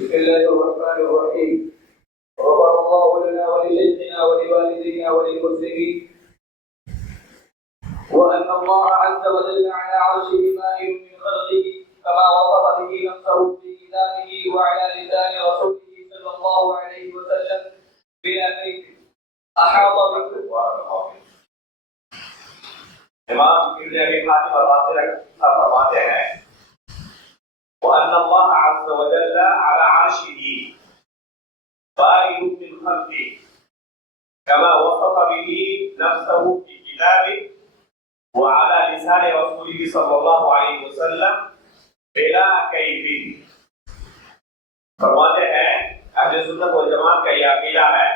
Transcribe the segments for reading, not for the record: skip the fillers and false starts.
بسم الله الرحمن الرحيم. غفر الله لنا ولشيخنا ولوالدينا وللمسلمين. وأن الله عز وجل على عرشه مائل من خلقه كما وصف به نفسه في كتابه وعلى لسان رسوله صلى الله عليه وسلم بلا شك أحاط بكم. امام ابن ابی حاتم الرازی فرماتے ہیں وَأَنَّ اللَّهَ عَزَّ وَجَلَّ عَلَى عَرْشِهِ بَائِنٌ مِنْ خَلْقِهِ كَمَا وَصَفَ بِهِ نَفْسَهُ فِي كِتَابِهِ وَعَلَى لِسَانِ رَسُولِهِ صلی اللہ علیہ وسلم بلا کیف. فرماتے ہیں اہل سنت والجماعت کا یہ عقیدہ ہے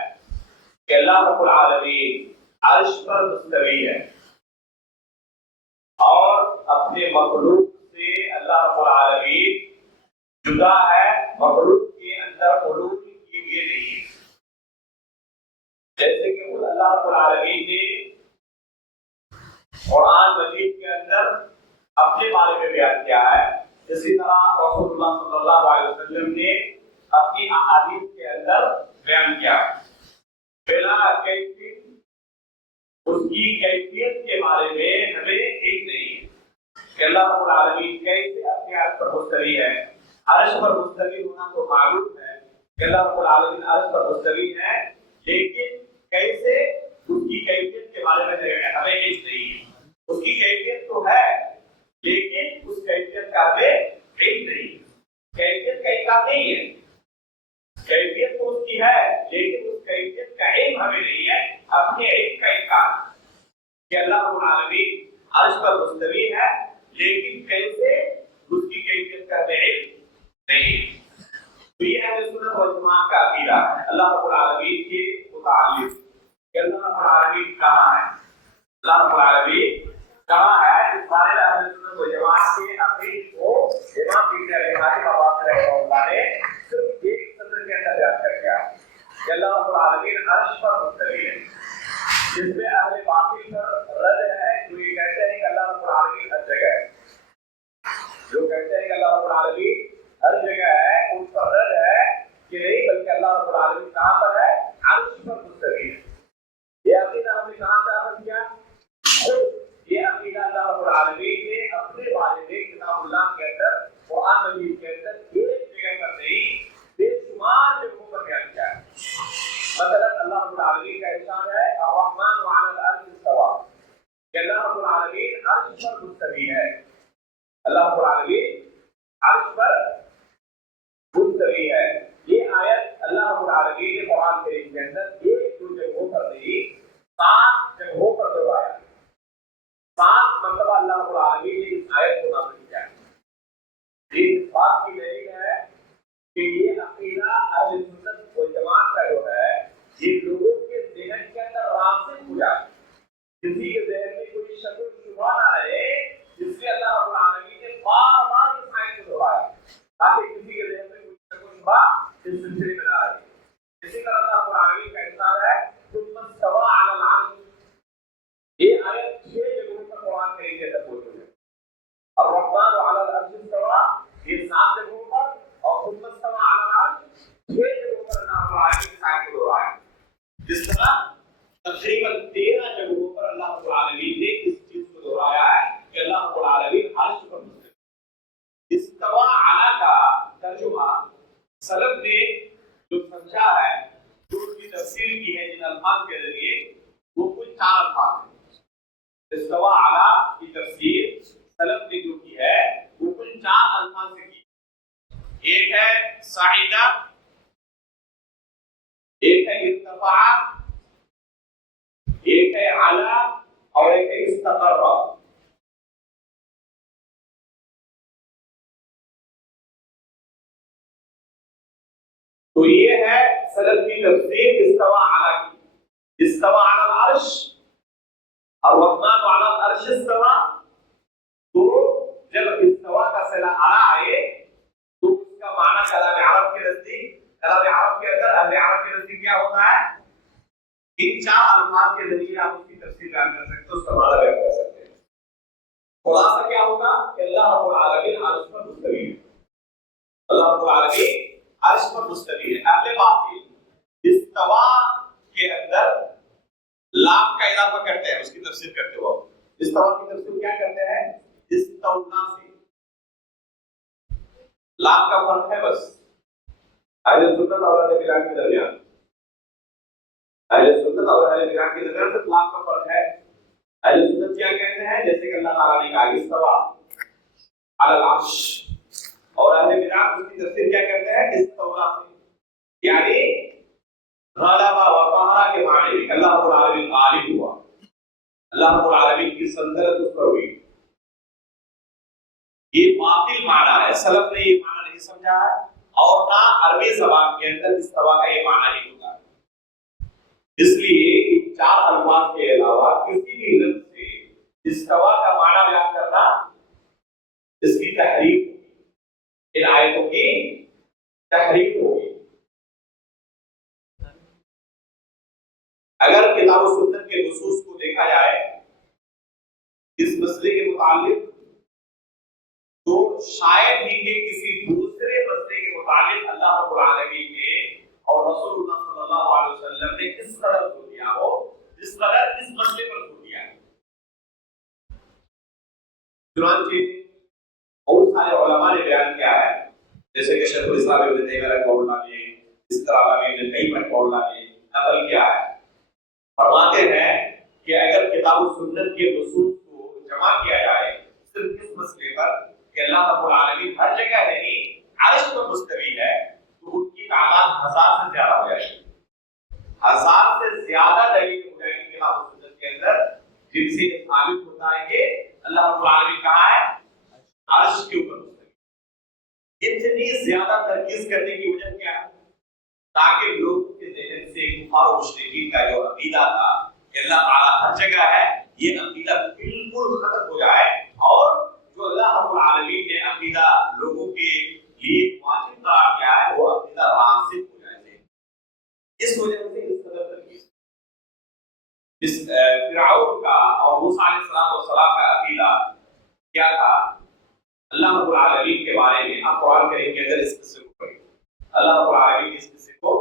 کہ اللہ رب العالمین عرش پر مستوی ہے اور اپنے مخلوق سے اللہ رب العالمین جدا ہے، مخلوق کے اندر حلول کیے ہوئے نہیں ہے. جیسے کہ خود اللہ رب العالمین نے قرآن مجید کے اندر اپنے بارے میں بیان کیا ہے، اسی طرح رسول اللہ صلی اللہ علیہ وسلم نے اپنی احادیث کے اندر بیان کیا ہے. بلا کیفیت، اس کی کیفیت کے بارے میں ہمیں علم نہیں ہے کہ اللہ رب العالمین کیسے اپنے عرش پر مستوی ہے. عرش پر مستوی ہونا تو معلوم ہے کہ اللہ رب العالمین عرش پر مستوی ہے، لیکن کیسے اس کی کیفیت کے بارے میں ہمیں علم نہیں ہے. اس کی کیفیت تو ہے لیکن اس کیفیت کا ہمیں علم نہیں ہے. کیفیت کا انکار نہیں ہے، کیفیت تو اس کی ہے لیکن اس کیفیت کا علم ہمیں نہیں ہے. اپنے علم کا انکار کہ اللہ رب العالمین عرش پر مستوی ہے لیکن کیسے اس کی کیفیت کا ہمیں علم نہیں ہے. تو یہ اہل سنت والجماعت کا عقیدہ ہے اللہ رب العالمین کے متعلق کہ اللہ رب العالمین کہاں ہے. اللہ رب العالمین کہاں ہے اس بارے میں اہل سنت والجماعت کے عقیدے کو امام ابن ابی حاتم الرازی رحمہ اللہ نے صرف ایک سطر کے اندر بیان کر دیا کہ اللہ رب العالمین عرش پر مستوی ہے. جس میں اہل باطل پر رد ہے جو یہ کہتے ہیں کہ اللہ رب العالمین ہر جگہ ہے. جو کہتے ہیں کہ اللہ رب العالمین ہر جگہ ہے ان پر رد ہے کہ نہیں، بلکہ اللہ رب العالمین کہاں پر ہے؟ عرش پر مستوی ہے. یہ عقیدہ ہم نے کہاں سے حاصل کیا؟ خود یہ عقیدہ اللہ رب العالمین نے اپنے بارے میں کتاب اللہ کے اندر قرآن مجید کے اندر ایک جگہ پر نہیں بے شمار جگہوں پر بیان کیا ہے. مثلا اللہ رب العالمین کا ارشاد ہے الرحمن وعلى الارض استوى کہ اللہ رب العالمین عرش پر مستوی ہے. اللہ رب العالمین عرش پر مستوی ہے. یہ آیت اللہ رب العالمین نے قرآن کریم کے اندر ایک دو جگہوں پر نہیں 7 جگہوں پر دہرایا. 7 مرتبہ اللہ رب العالمین نے اس آیت کو نازل کیا ہے. اس بات کی دلیل ہے کہ یہ عقیدہ اہل سنت والجماعت کا جو ہے یہ لوگوں کے ذہن کے اندر راسخ ہو جائے، کسی کے ذہن میں کوئی شک و شبہ نہ رہے، جس سے اللہ رب العالمین نے بار بار اس آیت کو دہرایا تاکہ کسی کے ذہن میں کوئی شک و شبہ اس سلسلے میں نہ رہے. اسی طرح اللہ رب العالمین کا ارشاد ہے ثم استوى على العرش. یہ آیت 6 جگہوں پر قرآن کریم کے اندر موجود ہے. الرحمن على العرش استوى یہ 7 جگہوں پر اور ثم استوى على العرش 6 جگہوں پر اللہ رب العالمین نے آیت کو دہرایا. جس طرح تقریباً 13 جگہوں پر اللہ رب العالمین نے اس چیز کو دہرایا ہے کہ اللہ رب العالمین عرش پر مستوی. استوى علی کا ترجمہ سلف نے جو سمجھا ہے، جو اس کی تفسیر کی ہے جن الفاظ کے ذریعے، وہ کچھ 4 الفاظ ہیں. استوى علی کی تفسیر سلف نے جو کی ہے وہ کچھ 4 الفاظ سے کی. ایک ہے صعیدہ، ایک ہے ارتفاع، ایک ہے علا اور ایک ہے استقر. تو یہ ہے سلف کی تفسیر استوى علی کی. استوى علی العرش، الرحمن علی العرش استوى. تو جب استوى کا صلہ علی آئے تو اس کا معنی کلام عرب کے نزدیک، کلام عرب کے اندر اہل عرب کے نزدیک کیا ہوتا ہے؟ ان 4 الفاظ کے ذریعے آپ اس کی تفسیر بیان کر سکتے ہیں، اس کا معنی بیان کر سکتے ہیں. خلاصہ کیا ہوگا کہ اللہ رب العالمین عرش پر مستوی ہے. اللہ رب العالمین عرش پر مستوی ہے. اہل باطل استوا کے اندر لام کا اضافہ کرتے ہیں. اس کی تفسیر کرتے ہو استوا کی تفسیر کیا کرتے ہیں؟ استونا سے. لام کا فرق ہے بس اہل سنت اور اہل بدعت کے درمیان. اہل سنت اور اہل بدعت کے درمیان صرف لام کا فرق ہے. اہل سنت کیا کہتے ہیں؟ جیسے کہ اللہ تعالیٰ نے کہا استوا علی العرش, اور اہل بدعت اس کی تفسیر کیا کرتے ہیں؟ استولا سے. یعنی غلبہ و قہر کے معنی میں اللہ رب العالمین غالب ہوا, اللہ رب العالمین کی سلطنت اس پر ہوئی. یہ باطل معنی ہے. سلف نے یہ معنی نہیں سمجھا ہے اور نہ عربی زبان کے اندر استوا کا یہ معنی نہیں ہوتا ہے. اس لیے ان چار الفاظ کے علاوہ کسی بھی لفظ سے استوا کا معنی بیان کرنا اس کی تحریف ہوگی, ان آیتوں کی تحریف ہوگی. اگر کتاب و سنت کے نصوص کو دیکھا جائے اس مسئلے کے متعلق تو شاید ہی کہ کسی دوسرے مسئلے کے متعلق اللہ رب العالمین نے اور رسول اللہ صلی اللہ علیہ وسلم نے اس قدر زور دیا ہو جس قدر اس مسئلے پر زور دیا ہے. چنانچہ بہت سارے علماء نے بیان کیا ہے, جیسے کہ شیخ الاسلام ابن تیمیہ رحمہ اللہ نے, اس طرح ابن قیم رحمہ اللہ نے نقل کیا ہے. فرماتے ہیں کہ اگر کتاب و سنت کے نصوص کو جمع کیا جائے صرف اس مسئلے پر کہ اللہ رب العالمین ہر جگہ نہیں عرش پر مستوی ہے, تو ان کی تعداد 1000 سے زیادہ ہو جائے گی. 1000 سے زیادہ دلیل ہو جائے گی کتاب و سنت کے اندر جن سے ثابت ہوتا ہے کہ اللہ رب العالمین کہاں ہے؟ عرش کے اوپر مستوی. اتنی زیادہ ترکیز کرنے کی وجہ کیا ہے؟ تاکہ لوگوں کے ذہن سے کفار و مشرکین کا جو عقیدہ تھا کہ اللہ تعالیٰ ہر جگہ ہے, یہ عقیدہ بالکل ختم ہو جائے, اور جو اللہ رب العالمین نے عقیدہ لوگوں کے لیے واجب قرار کیا ہے وہ عقیدہ راسخ ہو جائے. اس وجہ سے اس قدر ترکیز اس فرعون کا اور موسیٰ علیہ السلام کا عقیدہ کیا تھا اللہ رب العالمین کے بارے میں. آپ قرآن کریم کے اندر اس قصے کو پڑھیں, اللہ رب العالمین نے اس قصے کو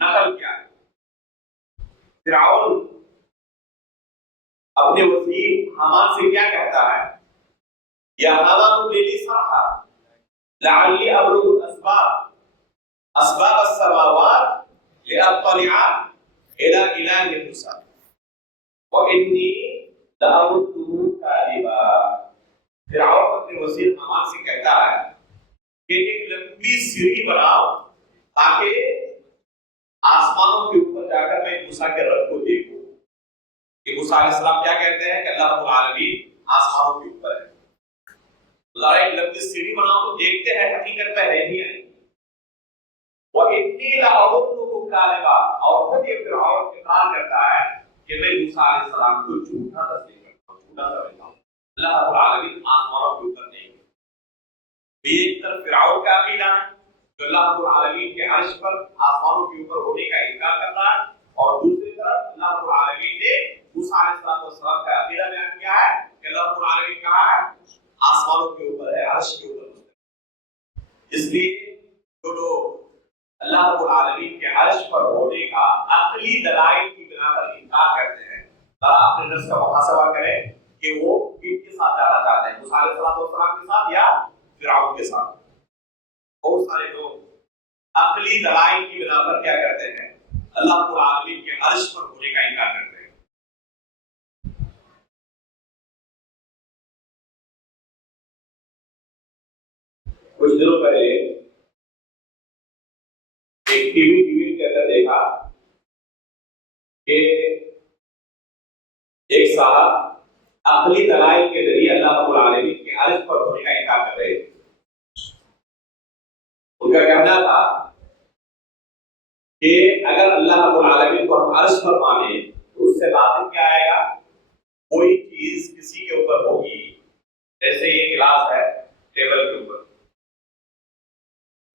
نقل کیا ہے. فرعون اپنے وزیر حامان سے کیا کہتا ہے؟ یا حامان ابن لی صرحا لعلی ابلغ اسباب السماوات لاطلع الى اله موسى وانی لأظنه كاذبا. فرعون اپنے وزیر حامان سے کہتا ہے کہ ایک لمبی سیڑھی بناؤ تاکہ آسمانوں کے اوپر جا کر میں موسیٰ کے رب کو دیکھوں. کہ موسیٰ علیہ السلام کیا کہتے ہیں کہ اللہ رب العالمین آسمانوں کے اوپر ہے. ذرا ایک لمبی سیڑھی بناؤ تو دیکھتے ہیں حقیقت میں ہے ہی نہیں. وَإِنِّي لَأَظُنُّهُ كَاذِبًا, اور خود یہ فرعون اقرار کرتا ہے کہ میں موسیٰ علیہ السلام کو جھوٹا تسلیم کرتا ہوں, جھوٹا سمجھتا ہوں. اللہ رب العالمین آسمانوں کے اوپر نہیں. یہ ایک طرف فرعون کا عقیدہ ہے جو اللہ رب العالمین کے عرش پر آسمانوں کے اوپر ہونے کا انکار کر رہا ہے, اور دوسری طرف اللہ رب العالمین نے موسیٰ علیہ السلام کا عقیدہ بیان کیا ہے کہ اللہ رب العالمین کہاں ہے؟ آسمانوں کے اوپر ہے, عرش کے اوپر. اس لیے جو لوگ اللہ رب العالمین کے عرش پر ہونے کا عقلی دلائل کی بنا پر انکار کرتے ہیں, ذرا اپنے نفس کا محاسبہ کریں کہ وہ کن کے ساتھ جانا چاہتے ہیں, موسیٰ علیہ السلام کے ساتھ یا فرعون کے ساتھ. بہت سارے لوگ عقلی دلائل کی بنا پر کیا کرتے ہیں؟ اللہ رب العالمین کے عرش پر ہونے کا انکار کرتے ہیں. کچھ دنوں پہلے ایک ٹی وی کے اندر دیکھا کہ ایک صاحب عقلی دلائل کے ذریعے اللہ رب العالمین کے عرش پر ہونے کا انکار کر رہے تھے. ان کا کہنا تھا کہ اگر اللہ رب العالمین کو ہم عرش پر مانیں تو اس سے لازم کیا آئے گا؟ کوئی چیز کسی کے اوپر ہوگی. جیسے یہ گلاس ہے ٹیبل کے اوپر,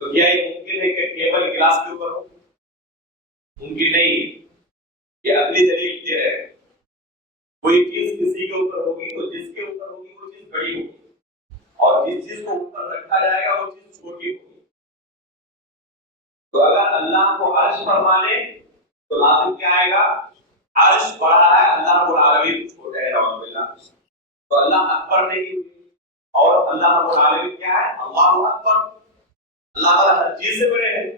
تو کیا یہ ممکن ہے کہ ٹیبل گلاس کے اوپر ہو؟ ممکن نہیں. یہ عقلی دلیل دے رہے ہیں کوئی چیز کسی کے اوپر ہوگی تو جس کے اوپر ہوگی وہ چیز بڑی ہوگی, اور جس چیز کو اوپر رکھا جائے گا وہ چیز چھوٹی ہوگی. عرش فرما لے تو لازم کیا آئے گا؟ عرش بڑا ہے، اللہ رب العالمین چھوٹے ہیں، نعوذ باللہ. تو اللہ اکبر نہیں ہوئی، اور اللہ رب العالمین کیا ہے؟ اللہ اکبر. اللہ تعالیٰ ہر چیز سے بڑے ہیں.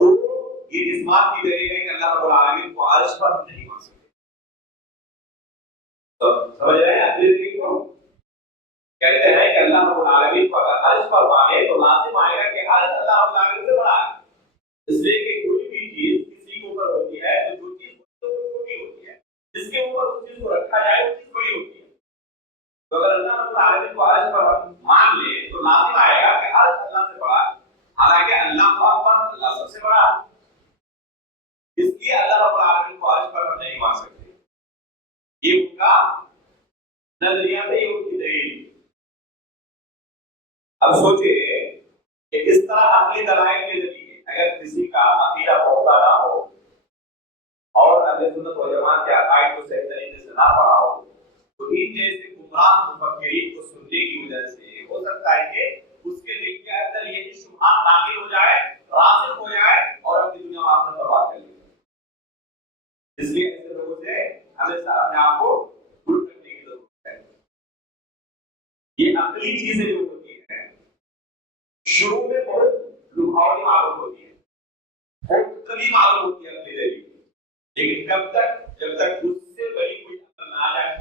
تو یہ اس بات کی دلیل ہے کہ اللہ رب العالمین کو عرش پر نہیں مان سکتے. تو سمجھ رہے ہیں اپنی دلیل کو؟ کہتے ہیں کہ اللہ رب العالمین کو اگر عرش پر مانے تو لازم آئے گا کہ عرش اللہ رب العالمین سے بڑا ہے. اس لیے کہ کوئی بھی چیز کسی کے اوپر ہوتی ہے تو جو چیز چھوٹی ہوتی ہے، جس کے اوپر اس چیز کو رکھا جائے وہ چیز بڑی ہوتی ہے. تو اگر اللہ رب العالمین کو عرش پر مان لے تو لازم آئے گا کہ عرش اللہ سے بڑا ہے، حالانکہ اللہ اکبر، اللہ سب سے بڑا ہے. اس لیے اللہ رب العالمین کو عرش پر ہم نہیں مان سکتے. یہ ان کا نظریہ ہے، یہ ان کی دلیل. اب سوچئے کہ اس طرح عقلی دلائل کے ذریعے اگر کسی کا عقیدہ پختہ نہ ہو اور اہل سنت و جماعت کے عقائد کو صحیح طریقے سے نہ پڑھا ہو تو ان جیسے گمراہ مفکرین کو سننے کی وجہ سے ہو سکتا ہے کہ اس کے دل کے اندر یہ شبہات داخل ہو جائے، راسخ ہو جائے اور اپنی دنیا و آخرت برباد کر لے. اس لیے ایسے لوگوں سے ہمیشہ اپنے آپ کو دور کرنے کی ضرورت ہے. یہ عقلی چیزیں جو ہوتی ہیں شروع میں بہت لبھاؤنی معلوم ہوتی ہے، بہت قریب معلوم ہوتی ہے اپنے دل کی، لیکن جب تک اس سے بڑی کوئی عقل نہ آ جائے.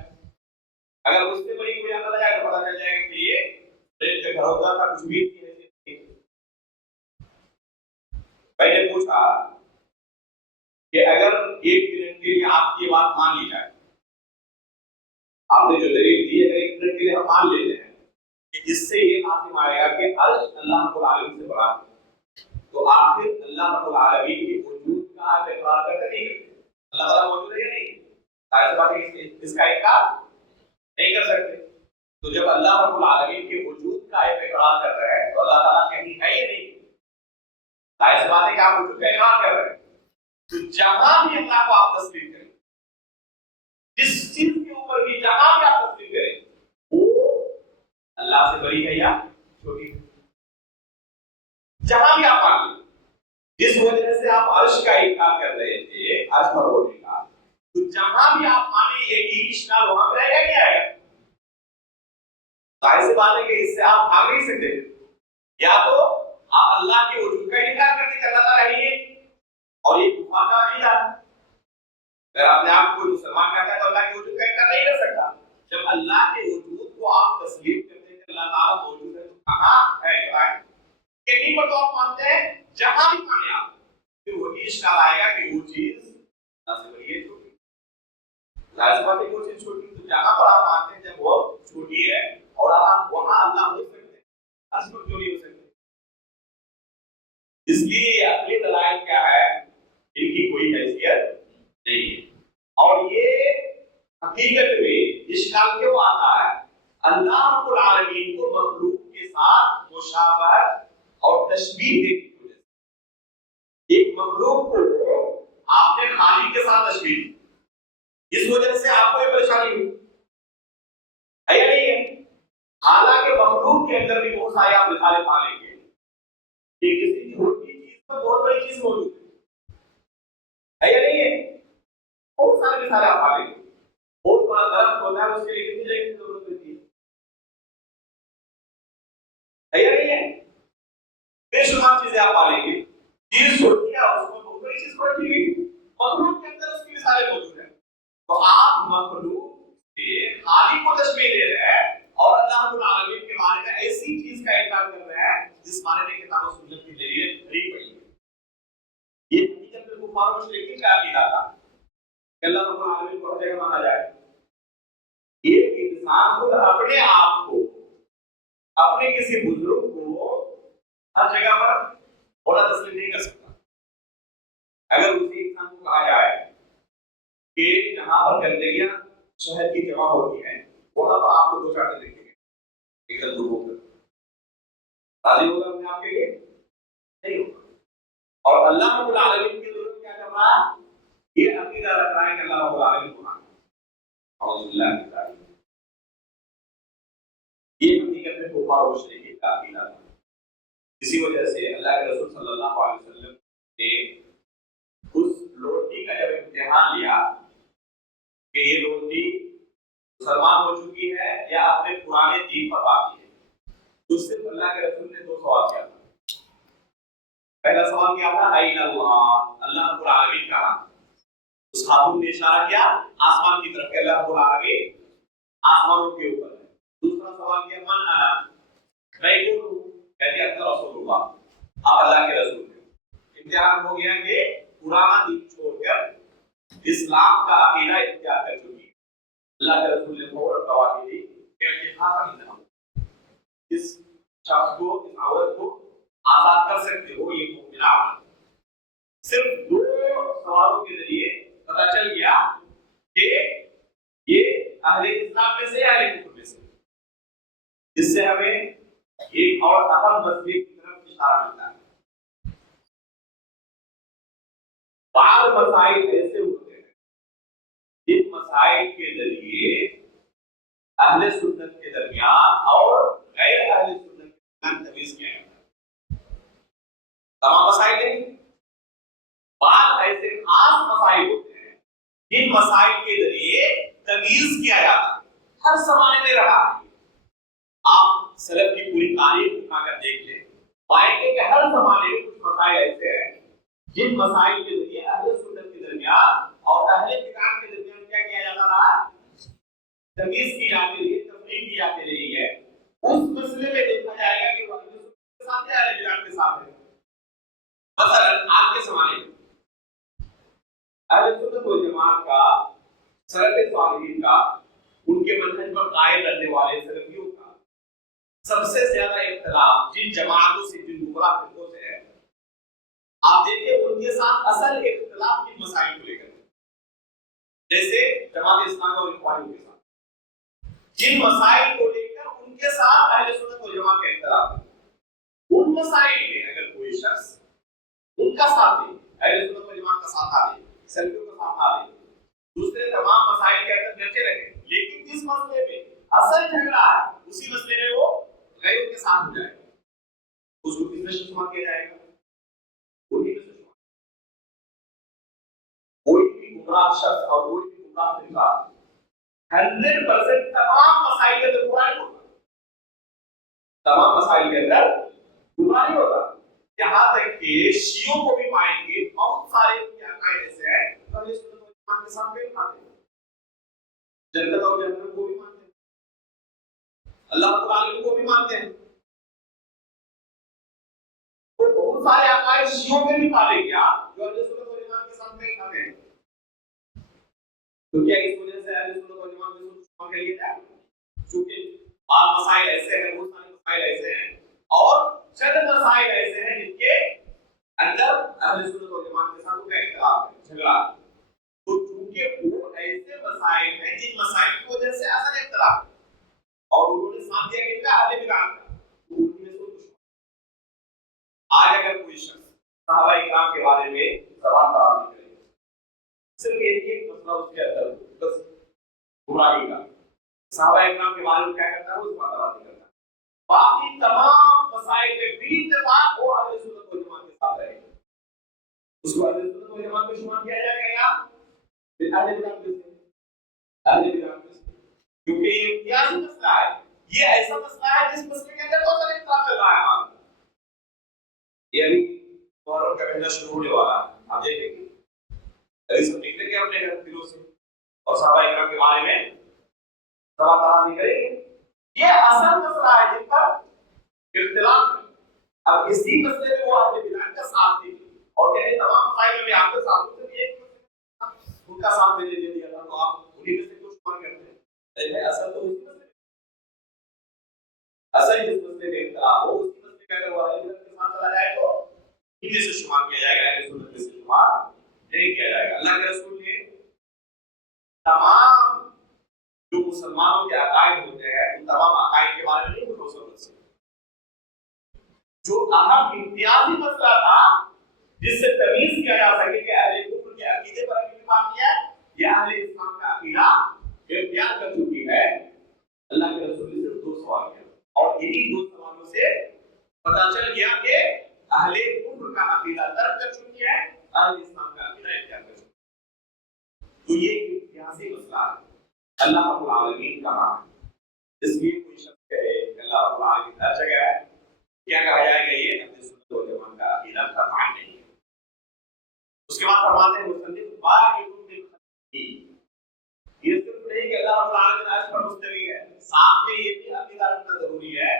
اگر اس سے بڑی کوئی عقل آ جائے تو پتہ چل جائے گا کہ یہ ریت کا گھر ہوتا تھا، کچھ بھی نہیں. میں نے پوچھا کہ اگر ایک منٹ کے لیے آپ کی بات مان لی جائے، آپ نے جو دلیل دی اگر ایک منٹ کے لیے ہم مان لیتے ہیں کہ اس سے یہ لازم آئے گا کہ عرش اللہ رب العالمین سے بڑا ہے، تو آخر اللہ رب العالمین کے وجود کا آپ اقرار کرتے نہیں کرتے؟ اللہ تعالیٰ موجود ہے یا نہیں؟ ظاہر سی بات ہے اس کا انکار نہیں کر سکتے. تو جب اللہ رب العالمین کے وجود کا اقرار کر رہے ہیں تو اللہ تعالیٰ کہیں ہے یا نہیں؟ ظاہر سی بات ہے کہ آپ وجود کا اقرار کر رہے ہیں. تو جہاں بھی اللہ کو آپ تسلیم کریں، جس چیز کے اوپر بھی جہاں بھی آپ تسلیم کریں، وہ اللہ سے بڑی ہے یا چھوٹی ہے؟ جہاں بھی آپ مان لیں. جس وجہ سے آپ عرش کا انکار کر رہے تھے، عرش پر ہونے کا، تو جہاں بھی آپ مانیں یہ اشنا وہاں رہے گا کیا ہے؟ ظاہر سی بات ہے کہ اس سے آپ بھاگ نہیں سکتے. یا تو آپ اللہ کے وجود کا انکار کرنے کا اللہ تعالیٰ ہے اور یہ کفار کا عقیدہ ہے. اگر اپنے آپ کو مسلمان کہتا ہے تو اللہ کے وجود کا انکار نہیں کر سکتا. جب اللہ کے وجود کو آپ تسلیم کرتے ہیں کہ اللہ تعالیٰ موجود ہے تو کہاں ہے؟ کہیں پر تو آپ مانتے ہیں، جہاں بھی مانے آپ پھر وہی اشکال آئے گا کہ وہ چیز اللہ سے بڑی ہے چھوٹی. ظاہر سی بات ہے کہ وہ چیز چھوٹی، تو جہاں پر آپ مانتے ہیں جب وہ چھوٹی ہے اور آپ وہاں اللہ ہو سکتے ہیں، عرش پر کیوں نہیں ہو سکتے؟ اس لیے عقلی دلائل کیا ہے؟ ان کی کوئی حیثیت نہیں ہے. اور یہ حقیقت میں اشکال کیوں آتا ہے؟ اللہ رب العالمین کو مخلوق کے ساتھ مشابہت اور تشبیہ دینے کی وجہ سے ایک مخلوق کو آپ نے خالق کے ساتھ تشبیہ دی، اس وجہ سے آپ کو یہ پریشانی ہوئی ہے یا نہیں ہے؟ حالانکہ مخلوق کے اندر بھی بہت ساری آپ مثالیں پا لیں گے کہ کسی چھوٹی چیز میں بہت بڑی چیز موجود ہے یا نہیں ہے؟ بہت ساری مثالیں آپ پا لیں گے. بہت بڑا درخت ہوتا ہے، اس کے لیے کتنی جگہ کی ضرورت ہوتی ہے یا نہیں ہے؟ بے شمار چیزیں آپ پا لیں گے. چیز چھوٹی ہے اس کو بہت بڑی چیز پڑتی ہے. مخلوق کے اندر اس کی مثالیں موجود ہیں. تو آپ مخلوق سے خالق کو تشبیہ دے رہے ہیں اور اللہ رب العالمین کے بارے میں ایسی چیز کا انکار کر رہے ہیں جس بارے میں کتاب و سنت کی دلیل نہیں پڑی ہے. یہ حقیقت میں کفار و مشرکین کا عقیدہ تھا کہ اللہ رب العالمین کو ہر جگہ مانا جائے. یہ انسان خود اپنے آپ کو، اپنے کسی بزرگ کو ہر جگہ پر ہونا تسلیم نہیں کر سکتا. اگر اسی انسان کو کہا جائے کہ جہاں پر گندگیاں شہر کی جمع ہوتی ہیں وہاں پر آپ کو دو چاٹے دیکھیں گے، ایک دم دور ہو کر راضی ہوگا اپنے آپ کے لیے؟ نہیں ہوگا. اور اللہ رب العالمین کی ضرورت کیا کر رہا ہے؟ یہ عقیدہ رکھ رہا ہے کہ اللہ رب العالمین کو ماننا. اعوذ باللہ من ذالک. یہ حقیقت میں کفار و مشرکین کا عقیدہ تھا. اسی وجہ سے اللہ کے رسول صلی اللہ علیہ وسلم نے اس لوٹی کا جب امتحان لیا کہ یہ لوٹی مسلمان ہو چکی ہے یا اپنے پرانے دین پر باقی ہے، تو اس سے اللہ کے رسول نے 2 سوال کیا تھا۔ پہلا سوال کیا تھا این اللہ، اللہ رب العالمین کہاں؟ اس خاتون نے اشارہ کیا آسمان کی طرف کہ اللہ رب العالمین آسمانوں کے اوپر ہے۔ دوسرا سوال کیا من انا، میں کون ہوں؟ کہتے ہیں انت رسول اللہ، آپ اللہ کے رسول ہیں۔ امتحان ہو گیا کہ پرانا دین چھوڑ کر اسلام کا عقیدہ اختیار کر چکی ہے۔ اللہ کے رسول نے فوراً گواہی دی کہ اس شخص کو، اس عورت کو آزاد کر سکتے ہو، یہ مومنہ ہے۔ صرف 2 سوالوں کے ذریعے پتہ چل گیا کہ یہ اہل اسلام میں سے اہل کفر میں سے۔ اس سے ہمیں ایک اور اہم مسئلے کی طرف اشارہ ملتا ہے۔ بعض مسائل ایسے ہوتے ہیں جن مسائل کے ذریعے اہل سنت کے درمیان اور غیر اہل سنت کے درمیان تمیز کیا جاتا ہے۔ تمام مسائل نہیں، بعض ایسے خاص مسائل ہوتے ہیں جن مسائل کے ذریعے تمیز کیا جاتا ہے۔ ہر زمانے میں رہا ہے، آپ سلف کی پوری تاریخ اٹھا کر دیکھ لیں، پائیں گے کہ ہر زمانے میں کچھ مسائل ایسے ہیں جن مسائل کے ذریعے اہل سنت کے درمیان اور اہل بدعت کے درمیان کیا جاتا رہا ہے، تمیز کی جاتی رہی ہے، تفریق کی جاتی رہی ہے۔ اس مسئلے میں دیکھا جائے گا کہ وہ اہل سنت کے ساتھ ہے، اہل بدعت کے ساتھ ہے۔ مثلا آج کے زمانے میں اہل سنت والجماعت کا، سلف صالحین کا، ان کے منہج پر قائم رہنے والے سلفیوں کا سب سے زیادہ اختلاف جن جماعتوں سے، جن گمراہ فرقوں سے ہے، آپ دیکھیں ان کے ساتھ اصل اختلاف کن مسائل کو لے کر، جیسے جماعت اسلامی اور اخوانیوں کے ساتھ جن مسائل کو لے کر ان کے ساتھ اہل سنت والجماعت کا اختلاف ہے، ان مسائل میں اگر کوئی شخص ان کا ساتھ دے، اہل سنت والجماعت کا ساتھ دے، سلفیوں کا ساتھ دے، دوسرے تمام مسائل کے اندر ڈٹے رہے، لیکن جس مسئلے میں اصل جھگڑا ہے اسی مسئلے میں وہ غیر کے ساتھ ہو جائے گا، اس کو کس میں شمار کیا جائے گا؟ وہی میں سے شمار۔ کوئی بھی گمراہ شخص اور کوئی بھی گمراہ فرقہ 100% تمام مسائل کے اندر گمراہ ہوتا، تمام مسائل کے اندر گمراہ ہوتا۔ یہاں تک کہ شیعوں کو بھی پائیں گے بہت سارے ان کے عقائد ایسے ہیں اہل سنت والجماعت کے ساتھ میل کھاتے ہیں، جنت اور جہنم کو بھی مانتے ہیں، اللہ رب العالمین کو بھی مانتے ہیں۔ تو بہت سارے عقائد شیعوں میں بھی پالے گیا جو اہل سنت والجماعت کے ساتھ میل کھاتے ہیں۔ تو کیا اس وجہ سے اہل سنت والجماعت میں شمار کر لیا جائے؟ چونکہ بعض مسائل ایسے ہیں، بہت سارے مسائل ایسے ہیں اور چند مسائل ایسے ہیں جن کے اندر اہل سنت والجماعت کے ساتھ ان کا اختلاف ہے، جھگڑا ہے۔ تو چونکہ وہ ایسے مسائل ہیں جن مسائل کی وجہ سے اصل اختلاف ہے اور انہوں نے ساتھ دیا کہ ان کا اہل بدعت کا، تو ان میں سے کچھ آج اگر کوئی شخص صحابہ اکرام کے بارے میں زبان دراز نہیں کرے، صرف ایک مسئلہ اس کے اندر بس گمراہی کا، صحابہ اکرام کے بارے میں کیا کرتا ہے وہ زبان دراز نہیں کرتا، باقی تمام مسائل میں بھی اتفاق وہ اہل سنت والجماعت کے ساتھ رہے گا، اس کو اہل سنت والجماعت میں شمار کیا جائے گا یا اہل بدعت میں سے؟ اہل بدعت میں سے، کیونکہ یہ امتیازی مسئلہ ہے، یہ ایسا مسئلہ ہے جس مسئلے کے اندر بہت سارے اختلاف چل رہا ہے ہمارا، یعنی محرم کا مہینہ شروع ہونے والا ہے، آپ دیکھیں گے ابھی سب نکلیں گے اپنے گھر دلوں سے اور صحابہ اکرام کے بارے میں زبان دراز نہیں کریں گے، یہ اصل مسئلہ ہے جن پر اختلاف ہے۔ اب اسی مسئلے میں وہ اہل بدعت کا ساتھ دیں اور کہتے تمام مسائل میں آپ کے ساتھ سے بھی ایک ان کا ساتھ میں دے دیا تھا، تو آپ انہیں میں سے کچھ شمار کرتے ہیں، لیکن اصل تو اسی مسئلے اصل جس مسئلے میں اختلاف ہو اسی مسئلے میں اگر وہ اہل بدعت کے ساتھ چلا جائے تو ان میں سے شمار کیا جائے گا، اہل سنت میں سے شمار نہیں کیا جائے گا۔ اللہ کے رسول نے تمام جو مسلمانوں کے عقائد ہوتے ہیں ان تمام عقائد کے بارے میں نہیں بھروسہ، جو اہم امتیازی مسئلہ تھا جس سے تمیز کیا جا سکے کہ اہل کفر کے عقیدے پر اتفاق ہے یا اہل اسلام کا عقیدہ اختیار کر چکی ہے، اللہ کے رسول نے صرف 2 سوال کیا اور انہی 2 سوالوں سے پتہ چل گیا کہ اہل کفر کفر کا عقیدہ ترک کر چکی ہے، اہل اسلام کا عقیدہ اختیار کر چکی ہے۔ تو یہ ایک سیاسی مسئلہ ہے۔ اللہ رب العالمین کہاں ہے؟ اس لیے کوئی شخص کہے کہ اللہ رب العالمین ہر جگہ ہے، کیا کہا جائے گا؟ یہ اہل سنت والجماعت کا عقیدہ قطعاً نہیں ہے۔ اس کے بعد فرماتے ہیں مصنف واحد من خلقہ، یہ صرف نہیں کہ اللہ رب العالمین عرش پر مستوی ہے، ساتھ میں یہ بھی عقیدہ رکھنا ضروری ہے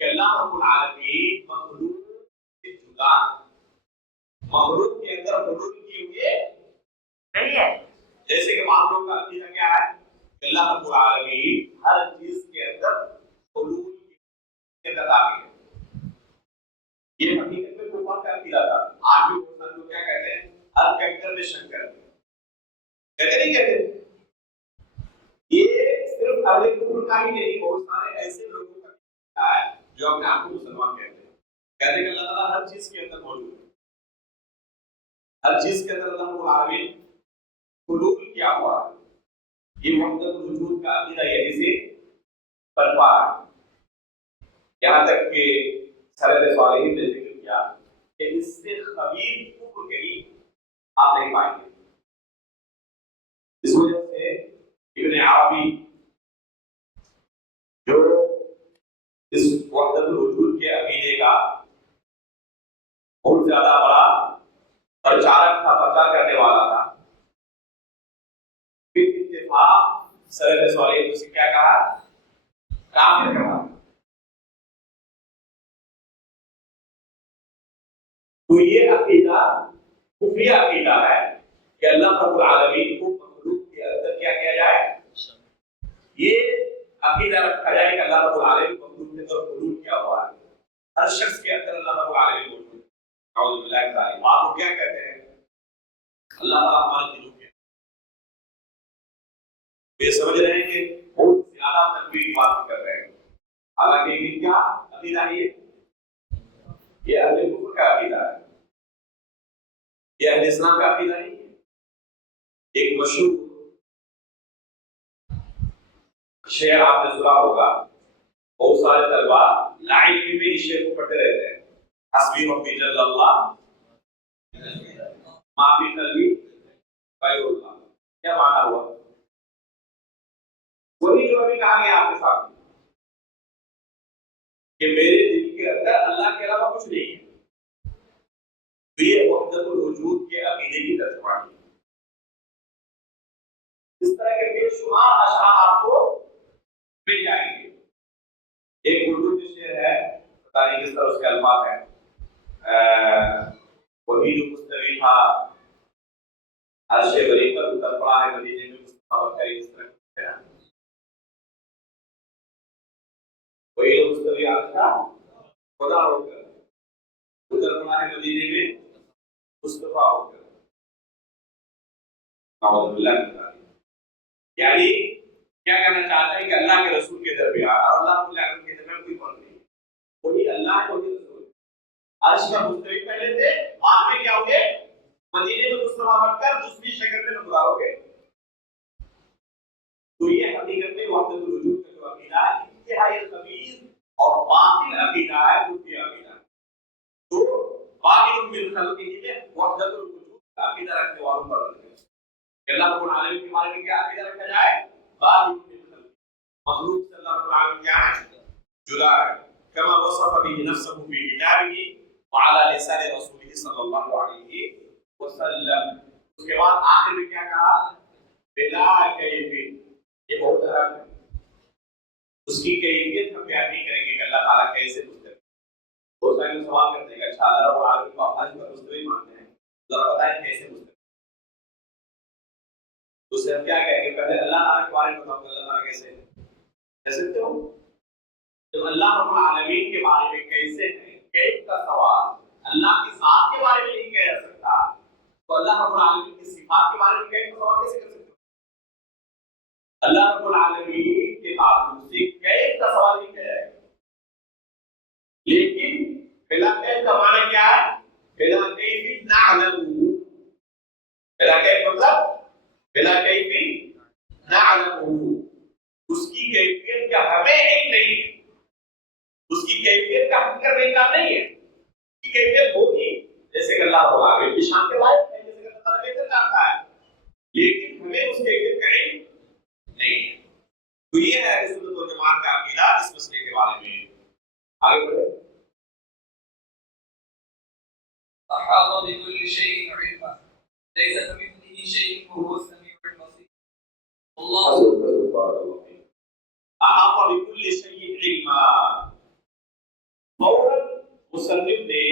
کہ اللہ رب العالمین مخلوق سے جدا ہے، مخلوق کے اندر حلول کیے ہوئے نہیں ہے۔ جیسے کہ بعض لوگوں کا عقیدہ کیا ہے کہ اللہ رب العالمین ہر چیز کے اندر حلول کے اندر داخل ہے۔ یہ حقیقت میں کفر کا عقیدہ تھا۔ آج بھی بہت سارے لوگ کیا کہتے ہیں؟ ہر فیکٹر میں شک کرتے ہیں، کہتے نہیں کہتے؟ یہ صرف اہل کفر کا ہی نہیں، بہت سارے ایسے لوگوں کا عقیدہ ہے جو اپنے آپ کو مسلمان کہتے ہیں، کہتے ہیں کہ اللہ تعالیٰ ہر چیز کے اندر موجود ہے، ہر چیز کے اندر اللہ رب العالمین حلول کیا ہوا ہے۔ یہ وحدت الوجود کا عقیدہ یہی سے پنپا ہے، یہاں تک کہ سلف صالحین نے ذکر کیا کہ اس سے خبیث کفر کہیں آپ نہیں پائیں گے۔ اس وجہ سے ابن عربی جو اس وحدت الوجود کے عقیدے کا بہت زیادہ بڑا پرچارک تھا، پرچار کرنے والا تھا، پھر اتفاق سلف صالحین نے اسے کیا کہا؟ کافر کہا۔ تو یہ عقیدہ کفری عقیدہ ہے کہ اللہ رب العالمین کو مخلوق کے اندر کیا کیا جائے؟ یہ عقیدہ رکھا جائے کہ اللہ رب العالمین مخلوق کے اندر حلول کیا ہوا ہے، ہر شخص کے اندر اللہ رب العالمین موجود ہے۔ اعوذ باللہ من الشیطان الرجیم۔ آپ کیا کہتے ہیں؟ اللہ تعالیٰ ہمارے دلوں کے یہ سمجھ رہے ہیں کہ بہت زیادہ تقوی کی بات کر رہے ہیں، حالانکہ یہ کیا عقیدہ ہے؟ یہ اہل کفر کا عقیدہ ہے، یہ اہل اسلام کا عقیدہ نہیں ہے۔ ایک مشہور شعر آپ نے سنا ہوگا، بہت سارے طلبا لائن میں اس شعر کو پڑھتے رہتے ہیں، حسبی ربی جل اللہ ما فی قلبی غیر اللہ۔ کیا معنی ہوا؟ وہی جو ابھی کہا گیا آپ کے ساتھ کہ میرے دل کے اندر اللہ کے علاوہ کچھ نہیں ہے۔ تو یہ وحدت الوجود کے عقیدے کی ترجمانی ہے۔ اس طرح کے بے شمار اشعار آپ کو مل جائیں گے۔ ایک اردو میں شعر ہے، پتہ نہیں کس طرح اس کے الفاظ ہیں، وہی جو مستوی تھا عرش بری پر اتر پڑا ہے مدینے میں مصطفیٰ کریم، اس طرح وہی جو مستوی عرش کا خدا ہو کر اتر پڑا ہے مدینے میں مصطفیٰ ہو کر۔ اعوذ باللہ من الشیطان الرجیم۔ یعنی کیا کہنا چاہتا ہے کہ اللہ کے رسول کے درمیان اور اللہ رب العالمین کے درمیان کوئی فرق نہیں، وہی اللہ ہے وہی رسول۔ عرش کا مستوی پہلے تھے، بعد میں کیا ہوئے؟ مدینے میں مصطفیٰ بن کر دوسری شکل میں خدا ہو گئے۔ تو یہ حقیقت میں وحدت الوجود کا جو عقیدہ ہے انتہائی خبیث اور باطل عقیدہ ہے، کفری عقیدہ ہے۔ تو واحد من خلقہ میں وحدت الوجود کا عقیدہ رکھنے والوں پر رکھتے ہیں کہ اللہ رب العالمین کے بارے میں کیا عقیدہ رکھا جائے؟ واحد من خلقہ، مخلوق سے اللہ رب العالمین کیا ہے؟ جدا ہے، کما وصف به نفسه في کتابه وعلى لسان رسوله صلی اللہ علیہ وسلم۔ اس کے بعد آخر میں کیا کہا؟ بلا کیف، یہ بہت اہم ہے، اس کی کیفیت ہم بیان نہیں کریں گے کہ اللہ تعالیٰ کیسے مستوی۔ بہت سارے لوگ سوال کرتے ہیں کہ اچھا اللہ رب العالمین کو آپ پر مستوی مانتے ہیں، ذرا بتائیں کیسے مستوی۔ اس سے ہم کیا کہیں گے؟ پہلے اللہ تعالیٰ کے بارے میں بتاؤ کہ اللہ تعالیٰ کیسے ہے، کہہ سکتے ہو؟ جب اللہ رب العالمین کے بارے میں کیسے ہے، کیف کا سوال اللہ کی ذات کے بارے میں نہیں کہہ سکتا، تو اللہ رب العالمین کی صفات کے بارے میں کیف کا سوال کیسے کر سکتے ہو؟ اللہ رب العالمین کے تعلق سے کیف کا سوال نہیں کیا جائے گا، لیکن بلا کیف کا معنی کیا ہے؟ بلا کیف نعلمہ، بلا کیف مطلب بلا کیف نعلمہ، اس کی کیفیت کا ہمیں علم نہیں ہے، اس کی کیفیت کا ہم کرنے کا نہیں ہے، اس کی کیفیت ہوگی جیسے کہ اللہ رب العالمین کی شان کے لائق ہے، جیسے کہ اللہ تعالیٰ بہتر جانتا ہے، لیکن ہمیں اس کے علم کا علم نہیں ہے۔ تو یہ ہے اہل سنت والجماعت کا عقیدہ اس مسئلے کے بارے میں۔ آگے بڑھے۔ أحاط بكل شيء علما ليس كمثله شيء وهو السميع البصير الله احاط بكل شيء علما۔ فوراً مصنف نے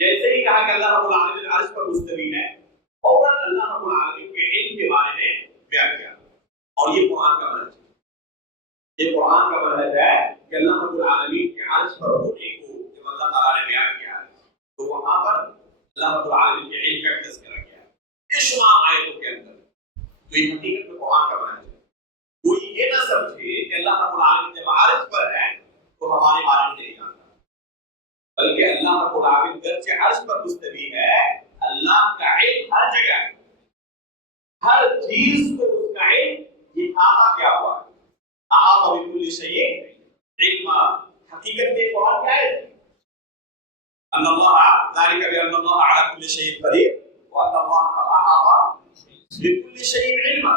جیسے ہی کہا کہ اللہ رب العالمین عرش پر مستوی ہے، فوراً اللہ رب العالمین کے علم کے بارے میں بیان کیا، اور یہ قرآن کا منہج ہے۔ یہ قرآن کا منہج ہے کہ اللہ رب العالمین کے عرش پر ہونے کو جب اللہ تعالیٰ نے بیان کیا ہے تو وہاں پر اللہ رب العالمین کے علم کا تذکرہ کیا ہے اس تمام آیتوں کے اندر۔ تو یہ حقیقت میں قرآن کا منہج ہے۔ کوئی یہ نہ سمجھے کہ اللہ رب العالمین جب عرش پر ہے تو ہمارے بارے میں نہیں جانتا، بلکہ اللہ رب العالمین گرچہ عرش پر مستوی ہے، اللہ کا علم ہر جگہ ہے، ہر چیز کو اس کا علم یہ احاطہ کیا ہوا ہے۔ احاطہ بکل شیء علما، حقیقت میں قرآن کیا ہے؟ ان اللہ ذلك بان اللہ على كل شيء قدیر وان اللہ قد احاط بكل شيء علما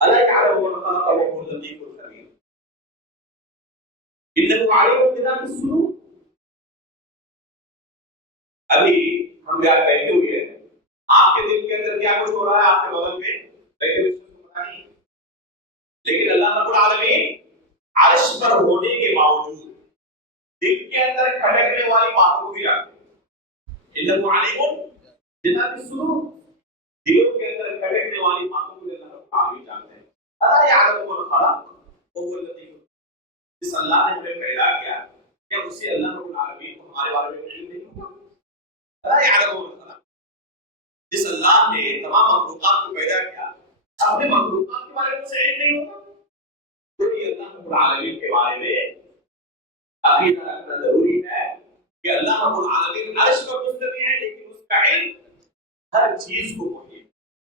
الا يعلم من خلق وهو اللطيف الخبير انه عليم بذات الصدور۔ ابھی ہم یہاں بیٹھے ہوئے ہیں، آپ کے دل کے اندر کیا کچھ ہو رہا ہے آپ کے بغل میں بیٹھے ہوئے کو پتہ نہیں، لیکن اللہ رب العالمین عرش پر ہونے کے باوجود دل کے اندر کھٹکنے والی باتوں کو بھی جانتے ہیں۔ انه علیم بذات الصدور، دلوں کے اندر کھٹکنے والی باتوں کو بھی اللہ رب العالمین جانتے ہیں۔ الا يعلم من خلق وهو اللطيف الخبير، جس اللہ نے ہمیں پیدا کیا کیا اسی اللہ رب العالمین کو ہمارے بارے میں علم نہیں ہوگا؟ الا يعلم من خلق، جس اللہ نے تمام مخلوقات کو پیدا کیا اپنے مخلوقات کے بارے میں اسے علم نہیں ہوگا؟ تو یہ اللہ رب العالمین کے بارے میں عقیدہ رکھنا ضروری ہے کہ اللہ رب العالمین عرش پر مستوی ہے، لیکن اس کا علم ہر چیز کو محیط،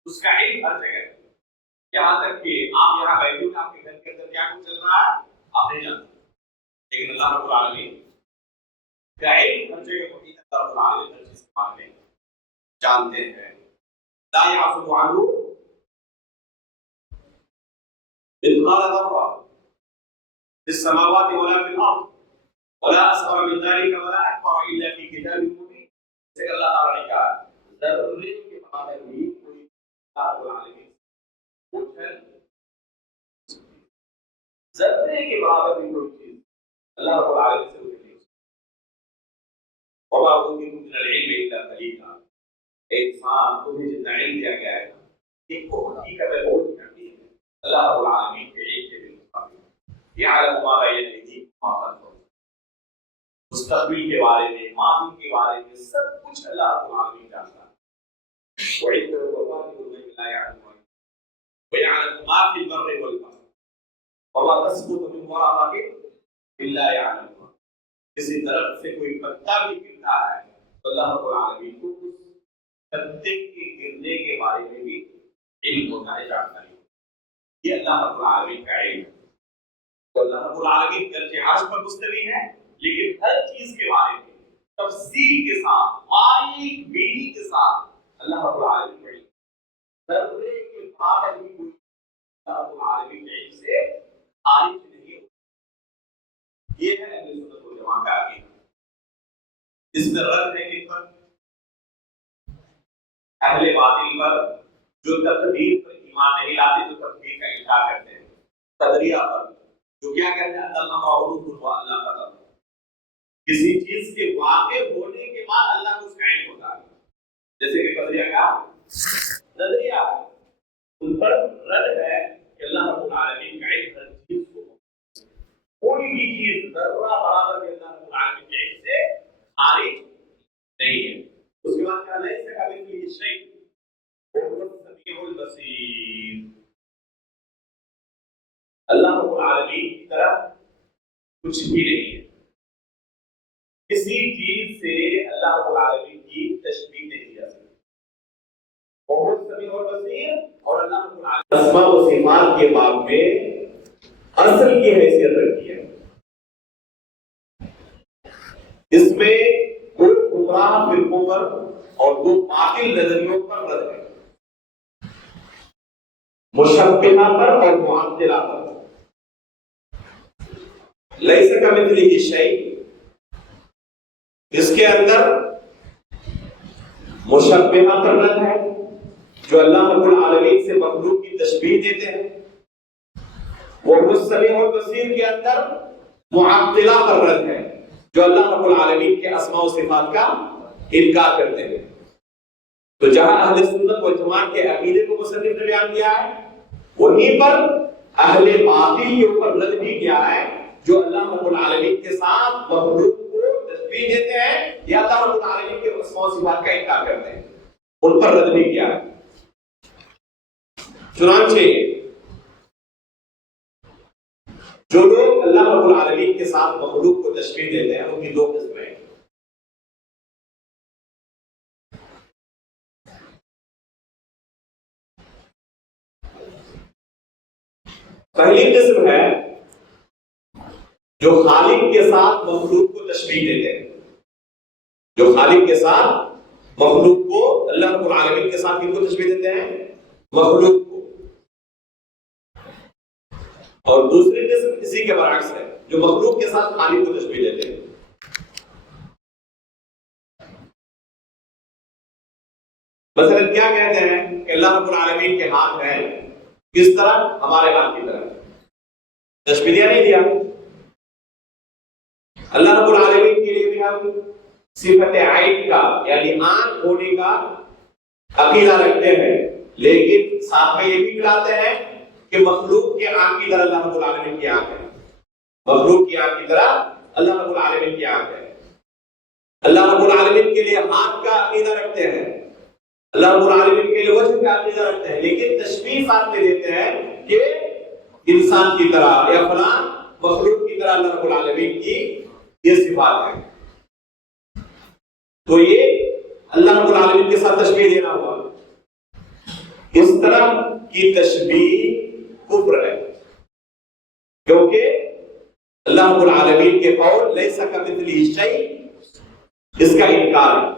اس کا علم ہر جگہ ہے۔ یہاں تک کہ آپ یہاں بیٹھے ہوئے آپ کے گھر کے اندر کیا کچھ چل رہا ہے آپ نہیں جانتے، لیکن اللہ رب العالمین کا علم ہر جگہ محیط ہے۔ اللہ رب العالمین ہر چیز کے بارے میں جانتے ہیں۔ لا يعزب عنه مثقال ذرة في السماوات ولا في الأرض ولا اصغر من ذلك ولا اكبر الا في كتاب مبين۔ جیسے اللہ تعالیٰ نے کہا ذرے کے برابر بھی کوئی اللہ رب العالمین ذرے کے برابر بھی کوئی چیز اللہ رب العالمین سے نہیں۔ وما اوتیتم من العلم الا قلیلا، انسان کو جتنا علم دیا گیا ہے ایک کو حقیقت ہے بہت کمی ہے اللہ رب العالمین کے علم کے مطابق۔ یعلم ما بین ایدیہم وما خلفہم، مستقبل کے بارے میں، ماضی کے بارے میں، سب کچھ اللہ رب العالمین جانتا ہے۔ وعنده مفاتيح الغيب لا يعلمها ويعلم ما في البر والبحر وما تسقط من ورقة الا يعلمها۔ کسی درخت سے کوئی پتا بھی گرتا ہے تو اللہ رب العالمین کو اس پتے کے گرنے کے بارے میں بھی علم ہوتا ہے، جانکاری۔ یہ اللہ رب العالمین کا علم ہے۔ تو اللہ رب العالمین گرچہ عرش پر مستوی ہے، لیکن ہر چیز کے بارے میں تفصیل کے ساتھ، باریک بینی کے ساتھ اللہ رب العالمین کا علم، ذرے کے برابر بھی کوئی اللہ رب العالمین کے علم سے خارج نہیں ہوتا۔ یہ ہے اہل سنت والجماعت کا عقیدہ۔ اس میں رد ہے کن پر؟ اہل باطل پر، جو تقدیر پر ایمان نہیں لاتے، جو تقدیر کا انکار کرتے ہیں، قدریہ پر جو کیا کہتے ہیں اللہ معروف و اللہ قدر، کسی چیز کے واقع ہونے کے بعد اللہ کو اس کا علم ہوتا ہے، جیسے کہ قدریہ کا نظریہ، ان پر رد ہے کہ اللہ رب العالمین کا علم ہر چیز کو، کوئی بھی چیز ذرہ برابر بھی اللہ رب العالمین کے علم سے خارج نہیں ہے۔ اس کے بعد کہا لیس کمثلہ شیء وهو السمیع البصیر، اللہ رب العالمین کی طرح کچھ بھی نہیں ہے، کسی چیز سے اللہ رب العالمین کی تشبیہ نہیں کی جا سکتی۔ بہت السمیع البصیر، اور اللہ رب العالمین اسماء و صفات کے باب میں اصل کی حیثیت رکھی ہے۔ اس میں دو گمراہ فرقوں پر اور دو باطل نظریوں پر رد ہے، مشبہہ پر اور معطلہ پر۔ لیس کمثلہ شیء، اس کے اندر مشبہہ پر رد ہے جو اللہ رب العالمین سے مخلوق کی تشبیہ دیتے ہیں، وہ السمیع البصیر کے اندر معطلہ پر رد ہے جو اللہ رب العالمین کے اسماء و صفات کا انکار کرتے ہیں۔ تو جہاں اہل سنت و جماعت کے عقیدے کو مصنف نے بیان کیا ہے، وہیں پر اہل باطل کے اوپر رد بھی کیا ہے جو اللہ رب العالمین کے ساتھ مخلوق کو تشبیہ دیتے ہیں یا اللہ رب العالمین کے اسماء و صفات کا انکار کرتے ہیں، ان پر رد بھی کیا ہے۔ چنانچہ جو لوگ اللہ رب العالمین کے ساتھ مخلوق کو تشبیہ دیتے ہیں ان کی دو قسمیں ہیں۔ پہلی قسم ہے جو خالق کے ساتھ مخلوق کو تشبیہ دیتے ہیں، جو خالق کے ساتھ مخلوق کو، اللہ رب العالمین کے ساتھ کن کو تشبیہ دیتے ہیں؟ مخلوق کو۔ اور دوسری قسم اسی کے برعکس ہے جو مخلوق کے ساتھ خالق کو تشبیہ دیتے ہیں۔ مثلا کیا کہتے ہیں کہ اللہ رب العالمین کے ہاتھ ہے، کس طرح؟ ہمارے ہاتھ کی طرح۔ تشبیہ دیا نہیں دیا؟ اللہ رب العالمین کے لیے بھی ہم صفت عین کا یعنی آنکھ ہونے کا عقیدہ رکھتے ہیں، لیکن ساتھ میں یہ بھی ملاتے ہیں کہ مخلوق کے آنکھ کی طرح اللہ رب العالمین کی آنکھ ہے، مخلوق کی آنکھ کی طرح اللہ رب العالمین کی آنکھ ہے۔ اللہ رب العالمین کے لیے ہاتھ کا عقیدہ رکھتے ہیں، اللہ رب العالمین کے لیے وجہ کا عقیدہ رکھتے ہیں، لیکن تشبیہ ساتھ میں دیتے ہیں کہ انسان کی طرح یا فلاں مخلوق کی طرح اللہ رب العالمین کی یہ صفات ہے۔ تو یہ اللہ رب العالمین کے ساتھ تشبیہ دینا ہوا۔ اس طرح کی تشبیہ کفر ہے، کیونکہ اللہ رب العالمین کے قول لیس کمثلہ شیء، اس کا انکار ہے۔